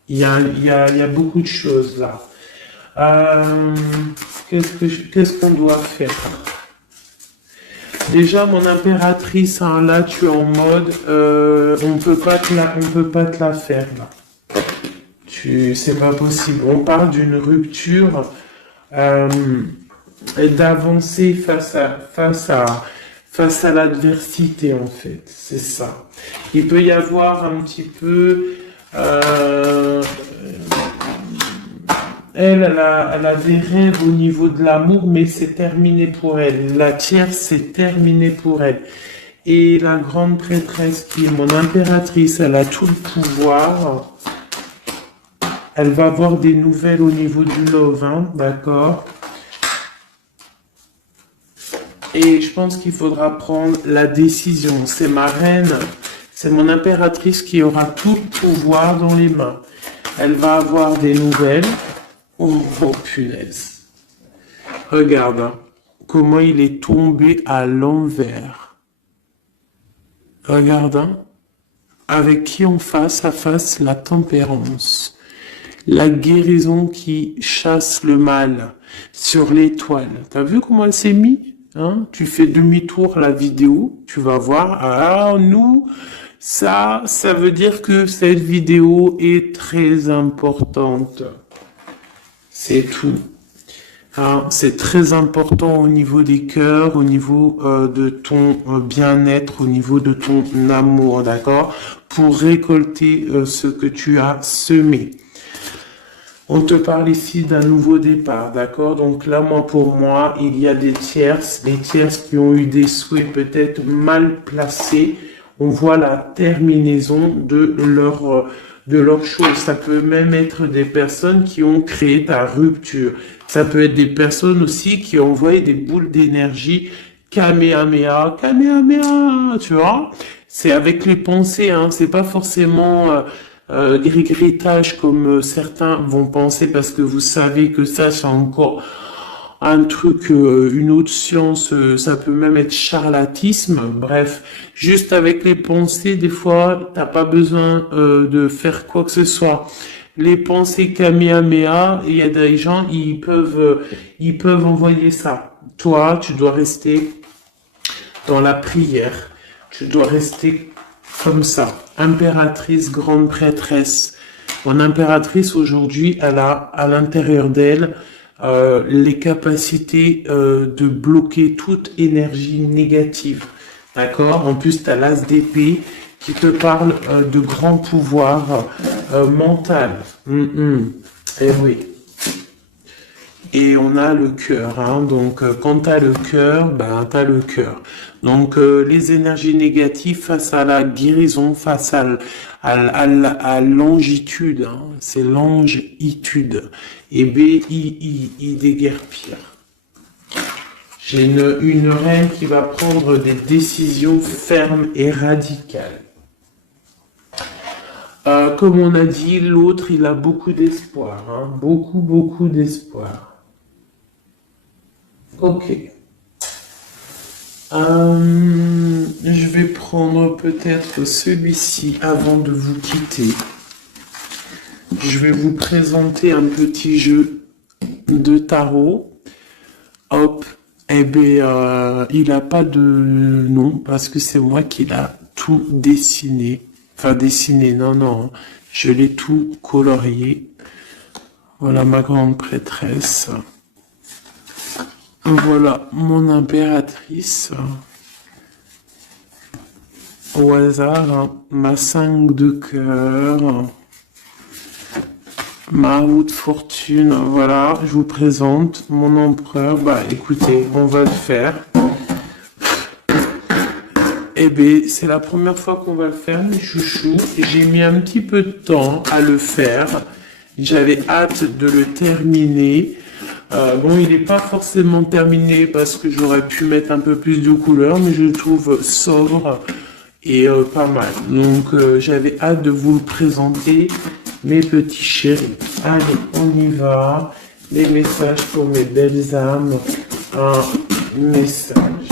Il y a beaucoup de choses là. Qu'est-ce qu'on doit faire? Déjà, mon impératrice, hein, là, tu es en mode, on peut pas te la faire, là. C'est pas possible. On parle d'une rupture, d'avancer face à l'adversité, en fait. C'est ça. Il peut y avoir un petit peu, elle a des rêves au niveau de l'amour, mais c'est terminé pour elle. La tierce, c'est terminé pour elle. Et la grande prêtresse, qui est mon impératrice, elle a tout le pouvoir. Elle va avoir des nouvelles au niveau du love, hein, d'accord? Et je pense qu'il faudra prendre la décision. C'est ma reine, c'est mon impératrice qui aura tout le pouvoir dans les mains. Elle va avoir des nouvelles. Oh, oh punaise. Regarde hein, comment il est tombé à l'envers. Regarde, hein, avec qui on face à face la tempérance. La guérison qui chasse le mal sur l'étoile. T'as vu comment elle s'est mise hein? Tu fais demi-tour la vidéo, tu vas voir. Ah, nous, ça veut dire que cette vidéo est très importante. C'est tout. Hein, c'est très important au niveau des cœurs, au niveau de ton bien-être, au niveau de ton amour, d'accord? Pour récolter ce que tu as semé. On te parle ici d'un nouveau départ, d'accord? Donc là, pour moi, il y a des tierces qui ont eu des souhaits peut-être mal placés. On voit la terminaison de leur chose. Ça peut même être des personnes qui ont créé ta rupture. Ça peut être des personnes aussi qui ont envoyé des boules d'énergie, Kamehameha, Kamehameha, tu vois? C'est avec les pensées, hein. C'est pas forcément gris-grittage comme certains vont penser parce que vous savez que ça, c'est encore un truc, une autre science, ça peut même être charlatisme. Bref, juste avec les pensées, des fois, t'as pas besoin de faire quoi que ce soit. Les pensées Kamehameha, il y a des gens, ils peuvent envoyer ça. Toi, tu dois rester dans la prière. Tu dois rester comme ça. Impératrice, grande prêtresse. Mon impératrice, aujourd'hui, elle a à l'intérieur d'elle les capacités de bloquer toute énergie négative. D'accord? En plus, tu as l'as d'épée qui te parle de grand pouvoir mental. Eh oui. Et on a le cœur, hein. Donc quand tu as le cœur, ben tu as le cœur. Donc les énergies négatives face à la guérison, face à longitude, hein. C'est longitude. Et B-I-I déguerpir. J'ai une reine qui va prendre des décisions fermes et radicales. Comme on a dit, l'autre, il a beaucoup d'espoir, hein. Beaucoup d'espoir. Ok. Je vais prendre peut-être celui-ci avant de vous quitter. Je vais vous présenter un petit jeu de tarot. Hop. Eh bien, il n'a pas de nom parce que c'est moi qui l'a tout dessiné. Enfin, dessiné, non. Je l'ai tout colorié. Voilà ma grande prêtresse. Voilà mon impératrice. Au hasard, hein, ma 5 de cœur. Ma roue de fortune. Voilà, je vous présente mon empereur. Bah écoutez, on va le faire. Eh bien, c'est la première fois qu'on va le faire, mes chouchous. J'ai mis un petit peu de temps à le faire. J'avais hâte de le terminer. Bon, il n'est pas forcément terminé parce que j'aurais pu mettre un peu plus de couleurs, mais je le trouve sobre et pas mal. Donc, j'avais hâte de vous le présenter, mes petits chéris. Allez, on y va. Les messages pour mes belles âmes. Un message.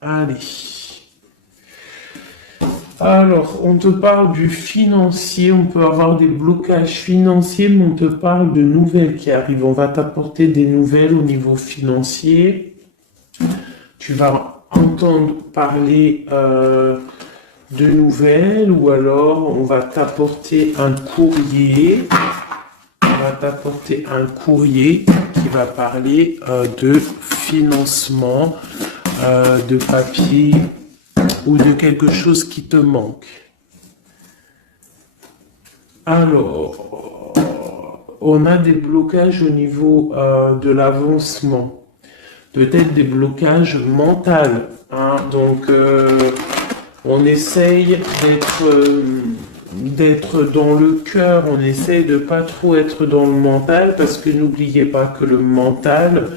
Allez. Alors, on te parle du financier, on peut avoir des blocages financiers, mais on te parle de nouvelles qui arrivent. On va t'apporter des nouvelles au niveau financier. Tu vas entendre parler de nouvelles ou alors on va t'apporter un courrier. On va t'apporter un courrier qui va parler de financement, de papier, ou de quelque chose qui te manque. Alors, on a des blocages au niveau de l'avancement. Peut-être des blocages mentaux. Hein. Donc, on essaye d'être dans le cœur, on essaye de pas trop être dans le mental, parce que n'oubliez pas que le mental,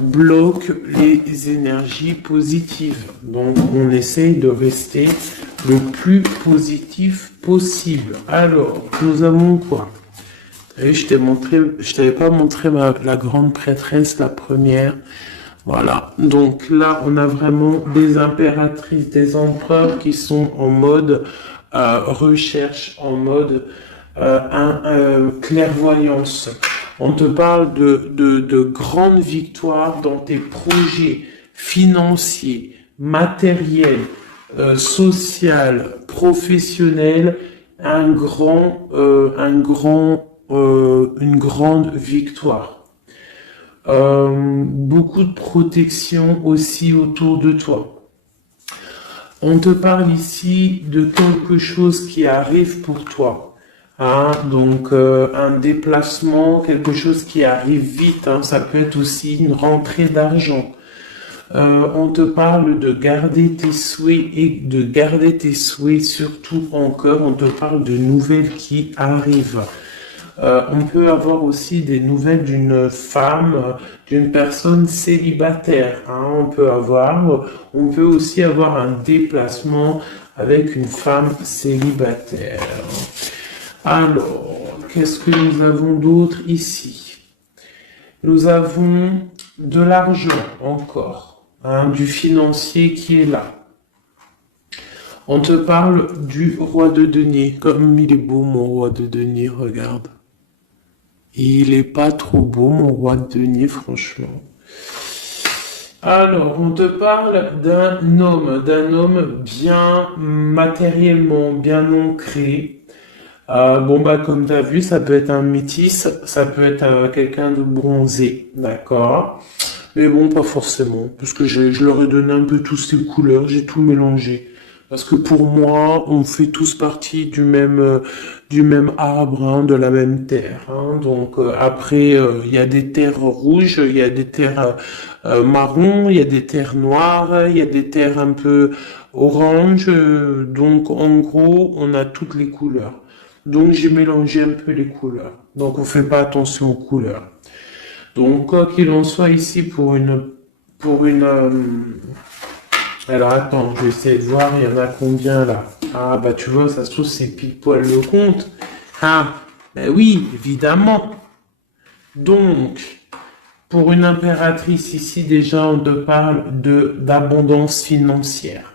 bloque les énergies positives. Donc, on essaye de rester le plus positif possible. Alors, nous avons quoi? Vous savez, je t'avais pas montré la grande prêtresse, la première. Voilà. Donc là, on a vraiment des impératrices, des empereurs qui sont en mode recherche, en mode clairvoyance. On te parle de grandes victoires dans tes projets financiers, matériels, social, professionnel, une grande victoire. Beaucoup de protection aussi autour de toi. On te parle ici de quelque chose qui arrive pour toi. Hein, donc un déplacement, quelque chose qui arrive vite. Hein, ça peut être aussi une rentrée d'argent. On te parle de garder tes souhaits et de garder tes souhaits surtout en cœur. On te parle de nouvelles qui arrivent. On peut avoir aussi des nouvelles d'une femme, d'une personne célibataire. Hein, on peut aussi avoir un déplacement avec une femme célibataire. Alors, qu'est-ce que nous avons d'autre ici? Nous avons de l'argent encore, hein, du financier qui est là. On te parle du roi de denier. Comme il est beau mon roi de denier, regarde. Il est pas trop beau mon roi de denier, franchement. Alors, on te parle d'un homme bien matériellement, bien ancré. Bon bah comme tu as vu, ça peut être un métis, ça peut être quelqu'un de bronzé, d'accord? Mais bon, pas forcément, parce que je leur ai donné un peu tous ces couleurs, j'ai tout mélangé. Parce que pour moi, on fait tous partie du même arbre, hein, de la même terre. Hein. Donc après, il y a des terres rouges, il y a des terres marron, il y a des terres noires, il y a des terres un peu orange. Donc en gros, on a toutes les couleurs. Donc j'ai mélangé un peu les couleurs. Donc on fait pas attention aux couleurs. Donc quoi qu'il en soit ici pour une alors attends, je vais essayer de voir, il y en a combien là? Ah bah tu vois, ça se trouve c'est pile poil le compte. Ah, ben oui, évidemment. Donc, pour une impératrice ici, déjà, on te parle d'abondance financière.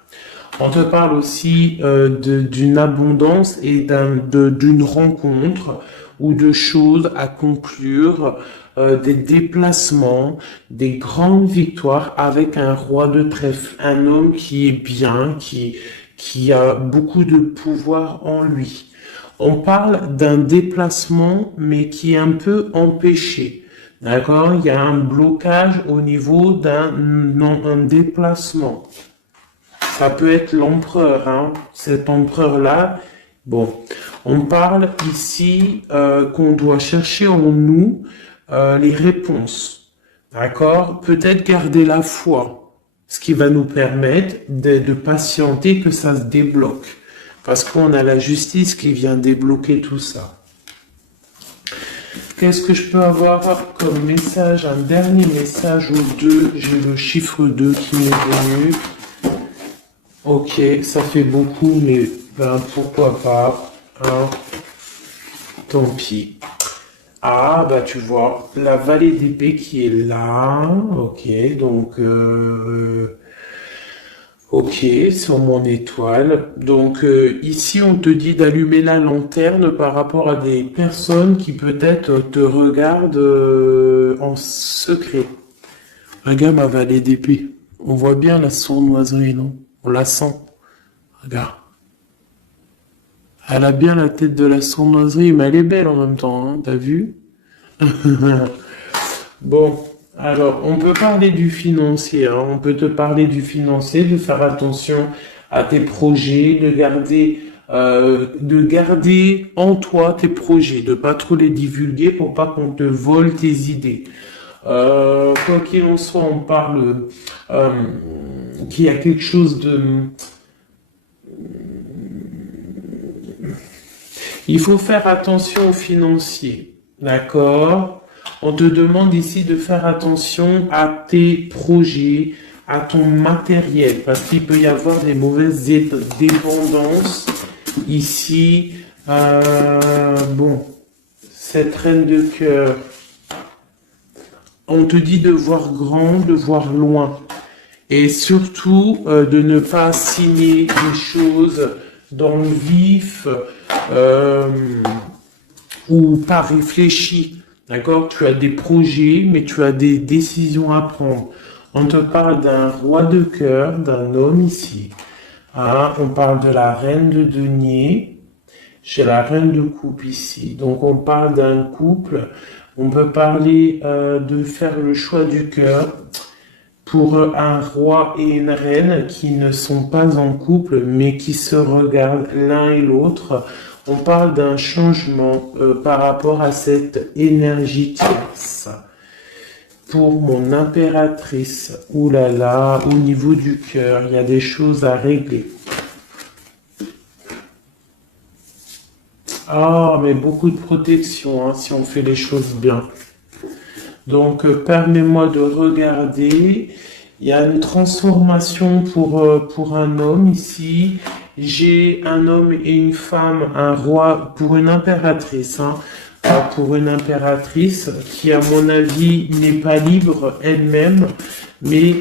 On te parle aussi d'une abondance et d'une rencontre ou de choses à conclure, des déplacements, des grandes victoires avec un roi de trèfle, un homme qui est bien, qui a beaucoup de pouvoir en lui. On parle d'un déplacement, mais qui est un peu empêché. D'accord? Il y a un blocage au niveau un déplacement. Ça peut être l'empereur, hein. Cet empereur-là. Bon, on parle ici qu'on doit chercher en nous les réponses. D'accord? Peut-être garder la foi, ce qui va nous permettre de patienter que ça se débloque. Parce qu'on a la justice qui vient débloquer tout ça. Qu'est-ce que je peux avoir comme message? Un dernier message ou deux. J'ai le chiffre 2 qui m'est venu. Ok, ça fait beaucoup, mais ben, pourquoi pas, hein, tant pis. Ah, bah tu vois, la vallée d'épée qui est là, ok, donc, ok, sur mon étoile. Donc ici, on te dit d'allumer la lanterne par rapport à des personnes qui peut-être te regardent en secret. Regarde ma vallée d'épée. On voit bien la sournoiserie, non? On la sent. Regarde. Elle a bien la tête de la sournoiserie, mais elle est belle en même temps, hein, t'as vu? Bon, alors, on peut parler du financier, hein, on peut te parler du financier, de faire attention à tes projets, de garder en toi tes projets, de pas trop les divulguer pour pas qu'on te vole tes idées. Quoi qu'il en soit, on parle qu'il y a quelque chose de... Il faut faire attention aux financiers, d'accord? On te demande ici de faire attention à tes projets, à ton matériel, parce qu'il peut y avoir des mauvaises dépendances ici. Bon, cette reine de cœur, on te dit de voir grand, de voir loin. Et surtout, de ne pas signer des choses dans le vif ou pas réfléchi. D'accord? Tu as des projets, mais tu as des décisions à prendre. On te parle d'un roi de cœur, d'un homme ici. Hein? On parle de la reine de denier. J'ai la reine de coupe ici. Donc on parle d'un couple. On peut parler de faire le choix du cœur pour un roi et une reine qui ne sont pas en couple, mais qui se regardent l'un et l'autre. On parle d'un changement par rapport à cette énergie tierce. Pour mon impératrice, oulala, au niveau du cœur, il y a des choses à régler. Ah, mais beaucoup de protection, hein, si on fait les choses bien. Donc, permets-moi de regarder. Il y a une transformation pour un homme ici. J'ai un homme et une femme, un roi pour une impératrice. Hein, pour une impératrice qui, à mon avis, n'est pas libre elle-même. Mais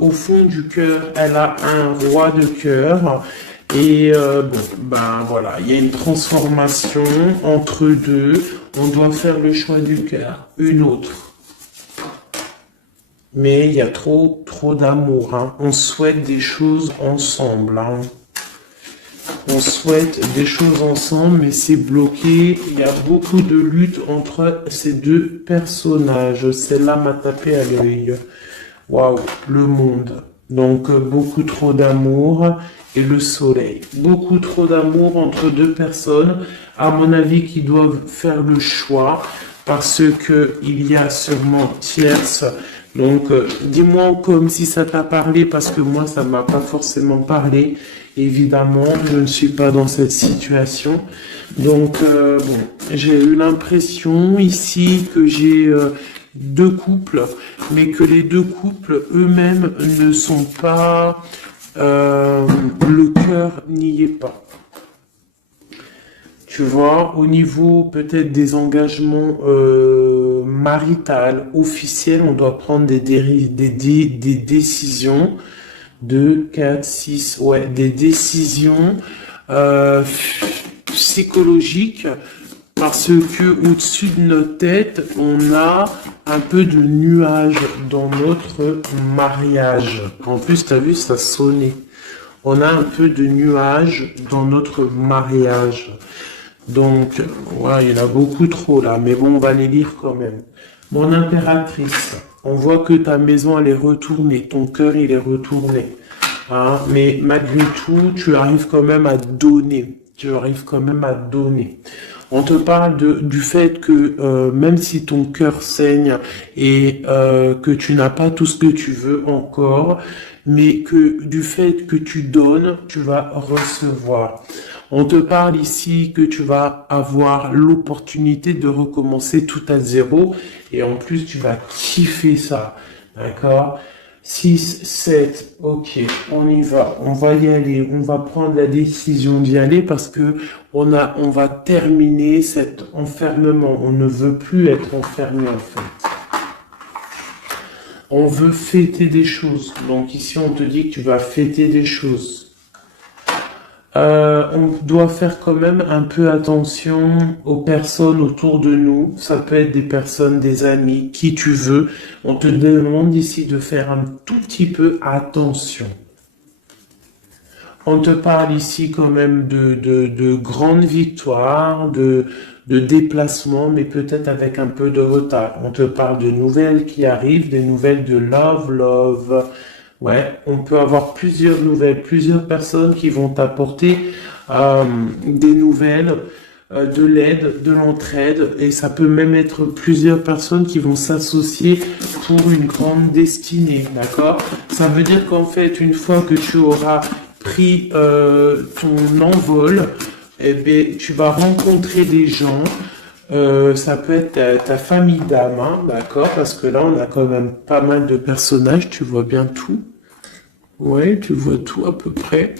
au fond du cœur, elle a un roi de cœur. Et bon, ben voilà, il y a une transformation entre deux. On doit faire le choix du cœur, une autre. Mais il y a trop d'amour. Hein. On souhaite des choses ensemble. Hein. On souhaite des choses ensemble, mais c'est bloqué. Il y a beaucoup de lutte entre ces deux personnages. Celle-là m'a tapé à l'œil. Waouh, le monde. Donc, beaucoup trop d'amour et le soleil. Beaucoup trop d'amour entre deux personnes, à mon avis, qui doivent faire le choix parce que il y a sûrement tierce. Donc, dis-moi comme si ça t'a parlé parce que moi, ça m'a pas forcément parlé. Évidemment, je ne suis pas dans cette situation. Donc, bon, j'ai eu l'impression ici que j'ai deux couples, mais que les deux couples eux-mêmes ne sont pas, le cœur n'y est pas. Tu vois, au niveau peut-être des engagements maritales, officiels, on doit prendre des décisions. 2, 4, 6, ouais, des décisions psychologiques parce que au-dessus de notre tête, on a un peu de nuages dans notre mariage. En plus, tu as vu, ça sonnait. On a un peu de nuages dans notre mariage. Donc, ouais, il y en a beaucoup trop là, mais bon, on va les lire quand même. Mon impératrice, on voit que ta maison, elle est retournée, ton cœur, il est retourné. Hein, mais malgré tout, tu arrives quand même à donner. Tu arrives quand même à donner. On te parle du fait que même si ton cœur saigne et que tu n'as pas tout ce que tu veux encore, mais que du fait que tu donnes, tu vas recevoir. On te parle ici que tu vas avoir l'opportunité de recommencer tout à zéro et en plus tu vas kiffer ça, d'accord? 6, 7, ok, on y va, on va y aller, on va prendre la décision d'y aller parce que on va terminer cet enfermement, on ne veut plus être enfermé en fait. On veut fêter des choses, donc ici on te dit que tu vas fêter des choses. On doit faire quand même un peu attention aux personnes autour de nous. Ça peut être des personnes, des amis, qui tu veux. On te demande ici de faire un tout petit peu attention. On te parle ici quand même de grandes victoires, de déplacements, mais peut-être avec un peu de retard. On te parle de nouvelles qui arrivent, des nouvelles de love. Ouais, on peut avoir plusieurs nouvelles, plusieurs personnes qui vont t'apporter des nouvelles, de l'aide, de l'entraide, et ça peut même être plusieurs personnes qui vont s'associer pour une grande destinée, d'accord? Ça veut dire qu'en fait, une fois que tu auras pris ton envol, eh bien, tu vas rencontrer des gens Ça peut être ta famille d'âme, hein, d'accord? Parce que là, on a quand même pas mal de personnages, tu vois bien tout. Ouais, tu vois tout à peu près.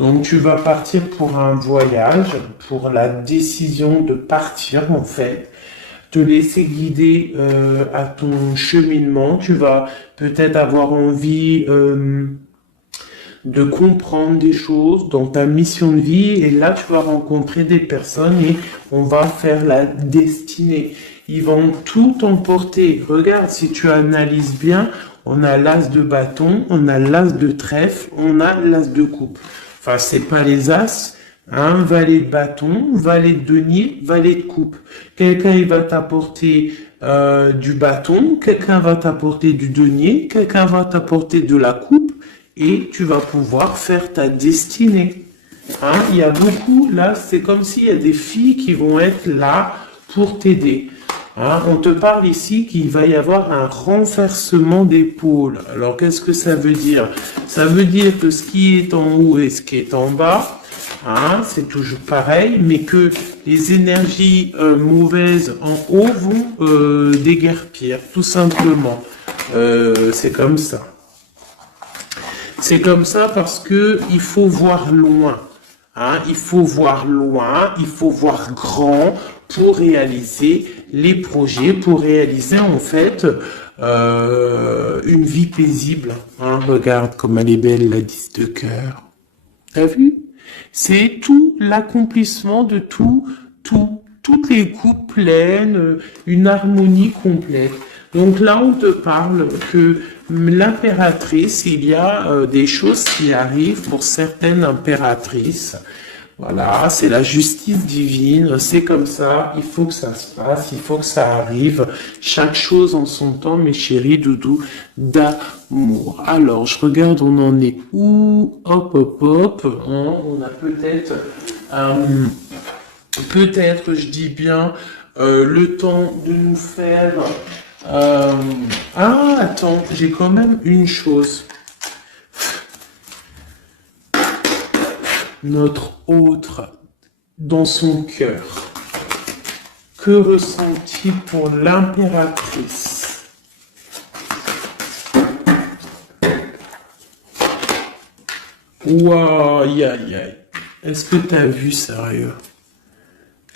Donc tu vas partir pour un voyage, pour la décision de partir en fait, te laisser guider à ton cheminement. Tu vas peut-être avoir envie de comprendre des choses dans ta mission de vie et là tu vas rencontrer des personnes et on va faire la destinée. Ils vont tout emporter. Regarde, si tu analyses bien, on a l'as de bâton, on a l'as de trèfle, on a l'as de coupe. Enfin, c'est pas les as, hein, valet de bâton, valet de denier, valet de coupe. Quelqu'un il va t'apporter du bâton, quelqu'un va t'apporter du denier, quelqu'un va t'apporter de la coupe et tu vas pouvoir faire ta destinée. Hein, il y a beaucoup, là, c'est comme s'il y a des filles qui vont être là pour t'aider. Hein, on te parle ici qu'il va y avoir un renversement d'épaule. Alors, qu'est-ce que ça veut dire? Ça veut dire que ce qui est en haut et ce qui est en bas, hein, c'est toujours pareil, mais que les énergies mauvaises en haut vont déguerpir, tout simplement. C'est comme ça. C'est comme ça parce que il faut voir loin. Hein, il faut voir loin, il faut voir grand pour réaliser les projets, pour réaliser en fait une vie paisible. Hein, regarde comme elle est belle la 10 de cœur. T'as vu? C'est tout l'accomplissement de toutes les coupes pleines, une harmonie complète. Donc là, on te parle que l'impératrice, il y a des choses qui arrivent pour certaines impératrices. Voilà, c'est la justice divine, c'est comme ça, il faut que ça se passe, il faut que ça arrive. Chaque chose en son temps, mes chéris doudous, d'amour. Alors, je regarde, on en est où? Hop, hop, hop. Hein, on a peut-être, je dis bien, le temps de nous faire... Ah, attends, j'ai quand même une chose. Notre autre, dans son cœur, que ressent-il pour l'impératrice? Waouh, aïe, aïe, aïe. Est-ce que t'as vu, sérieux?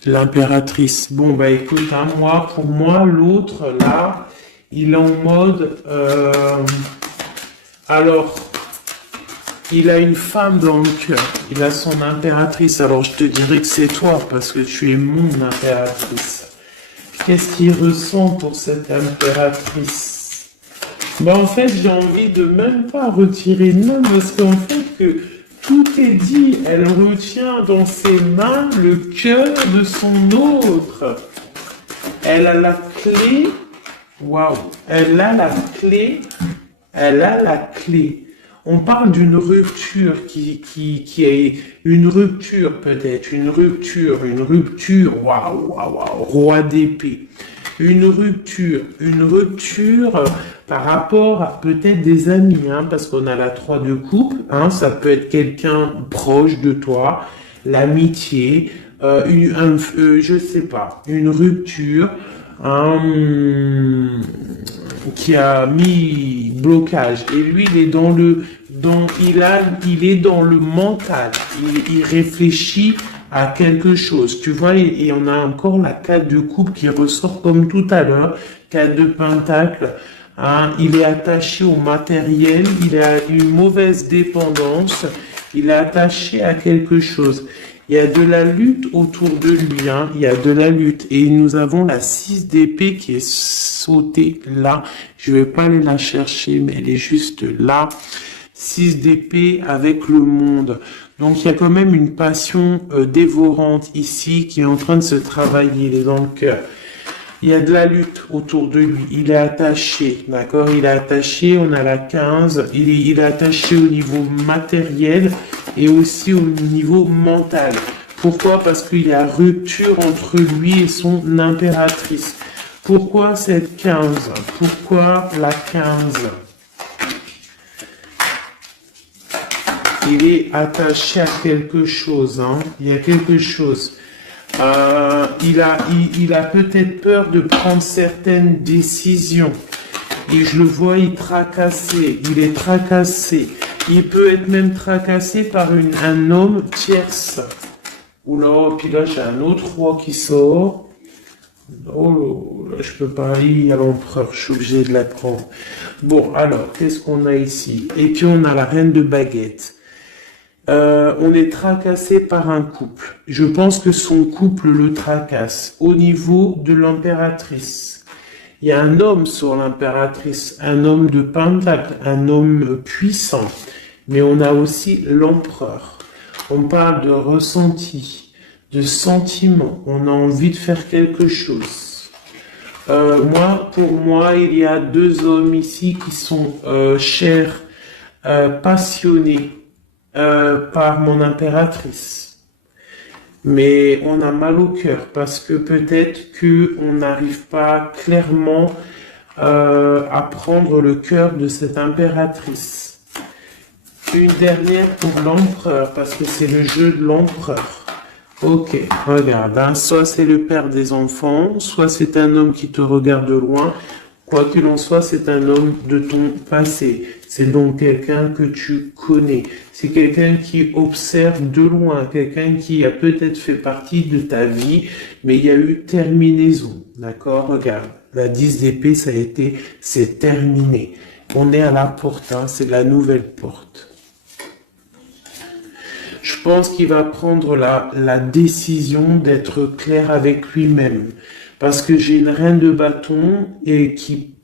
L'impératrice. Bon, bah écoute, hein, pour moi, l'autre, là, il est en mode... alors, il a une femme dans le cœur. Il a son impératrice. Alors, je te dirais que c'est toi, parce que tu es mon impératrice. Qu'est-ce qu'il ressent pour cette impératrice? Bah, en fait, j'ai envie de même pas retirer de main, parce qu'en fait, que... tout est dit, elle retient dans ses mains le cœur de son autre. Elle a la clé, waouh, elle a la clé, elle a la clé. On parle d'une rupture qui est une rupture peut-être, une rupture, waouh, waouh, waouh, roi d'épée. Une rupture par rapport à peut-être des amis, hein, parce qu'on a la 3 de coupe, hein, ça peut être quelqu'un proche de toi, l'amitié, je sais pas, une rupture, qui a mis blocage. Et lui, il est il est dans le mental. Il réfléchit à quelque chose. Tu vois, et on a encore la 4 de coupe qui ressort comme tout à l'heure, 4 de pentacle. Hein, il est attaché au matériel, il a une mauvaise dépendance, il est attaché à quelque chose. Il y a de la lutte autour de lui, hein, il y a de la lutte. Et nous avons la 6 d'épée qui est sautée là. Je vais pas aller la chercher, mais elle est juste là. 6 d'épée avec le monde. Donc il y a quand même une passion dévorante ici qui est en train de se travailler, il est dans le cœur. Il y a de la lutte autour de lui. Il est attaché, d'accord? Il est attaché, on a la 15. Il est attaché au niveau matériel et aussi au niveau mental. Pourquoi? Parce qu'il y a rupture entre lui et son impératrice. Pourquoi cette 15? Pourquoi la 15? Il est attaché à quelque chose, hein? Il y a quelque chose. Il a peut-être peur de prendre certaines décisions. Et je le vois, il est tracassé. Il peut être même tracassé par un homme tierce. Oula, puis là, j'ai un autre roi qui sort. Oh, là, je peux pas aller à l'empereur, je suis obligé de la prendre. Bon, alors, qu'est-ce qu'on a ici? Et puis, on a la reine de baguette. On est tracassé par un couple. Je pense que son couple le tracasse. Au niveau de l'impératrice, il y a un homme sur l'impératrice, un homme de pentacle, un homme puissant. Mais on a aussi l'empereur. On parle de ressenti, de sentiment. On a envie de faire quelque chose. Pour moi, il y a deux hommes ici qui sont chers, passionnés par mon impératrice. Mais on a mal au cœur parce que peut-être qu'on n'arrive pas clairement à prendre le cœur de cette impératrice. Une dernière pour l'empereur, parce que c'est le jeu de l'empereur. Ok, regarde, hein, soit c'est le père des enfants, soit c'est un homme qui te regarde de loin. Quoi qu'il en soit, c'est un homme de ton passé. C'est donc quelqu'un que tu connais. C'est quelqu'un qui observe de loin, quelqu'un qui a peut-être fait partie de ta vie, mais il y a eu terminaison. D'accord? Regarde, la 10 d'épée, c'est terminé. On est à la porte, hein, c'est la nouvelle porte. Je pense qu'il va prendre la décision d'être clair avec lui-même. Parce que j'ai une reine de bâton et qui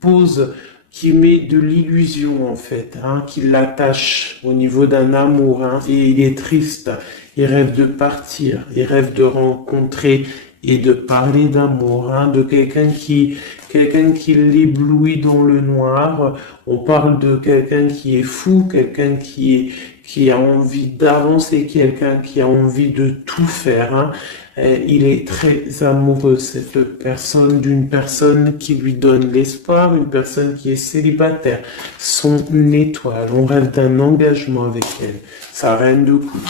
met de l'illusion en fait, hein, qui l'attache au niveau d'un amour, hein, et il est triste. Il rêve de partir, il rêve de rencontrer et de parler d'amour, hein, de quelqu'un qui l'éblouit dans le noir. On parle de quelqu'un qui est fou, quelqu'un qui a envie d'avancer, quelqu'un qui a envie de tout faire, hein. Il est très amoureux, cette personne, d'une personne qui lui donne l'espoir, une personne qui est célibataire, son étoile. On rêve d'un engagement avec elle, sa reine de coupe.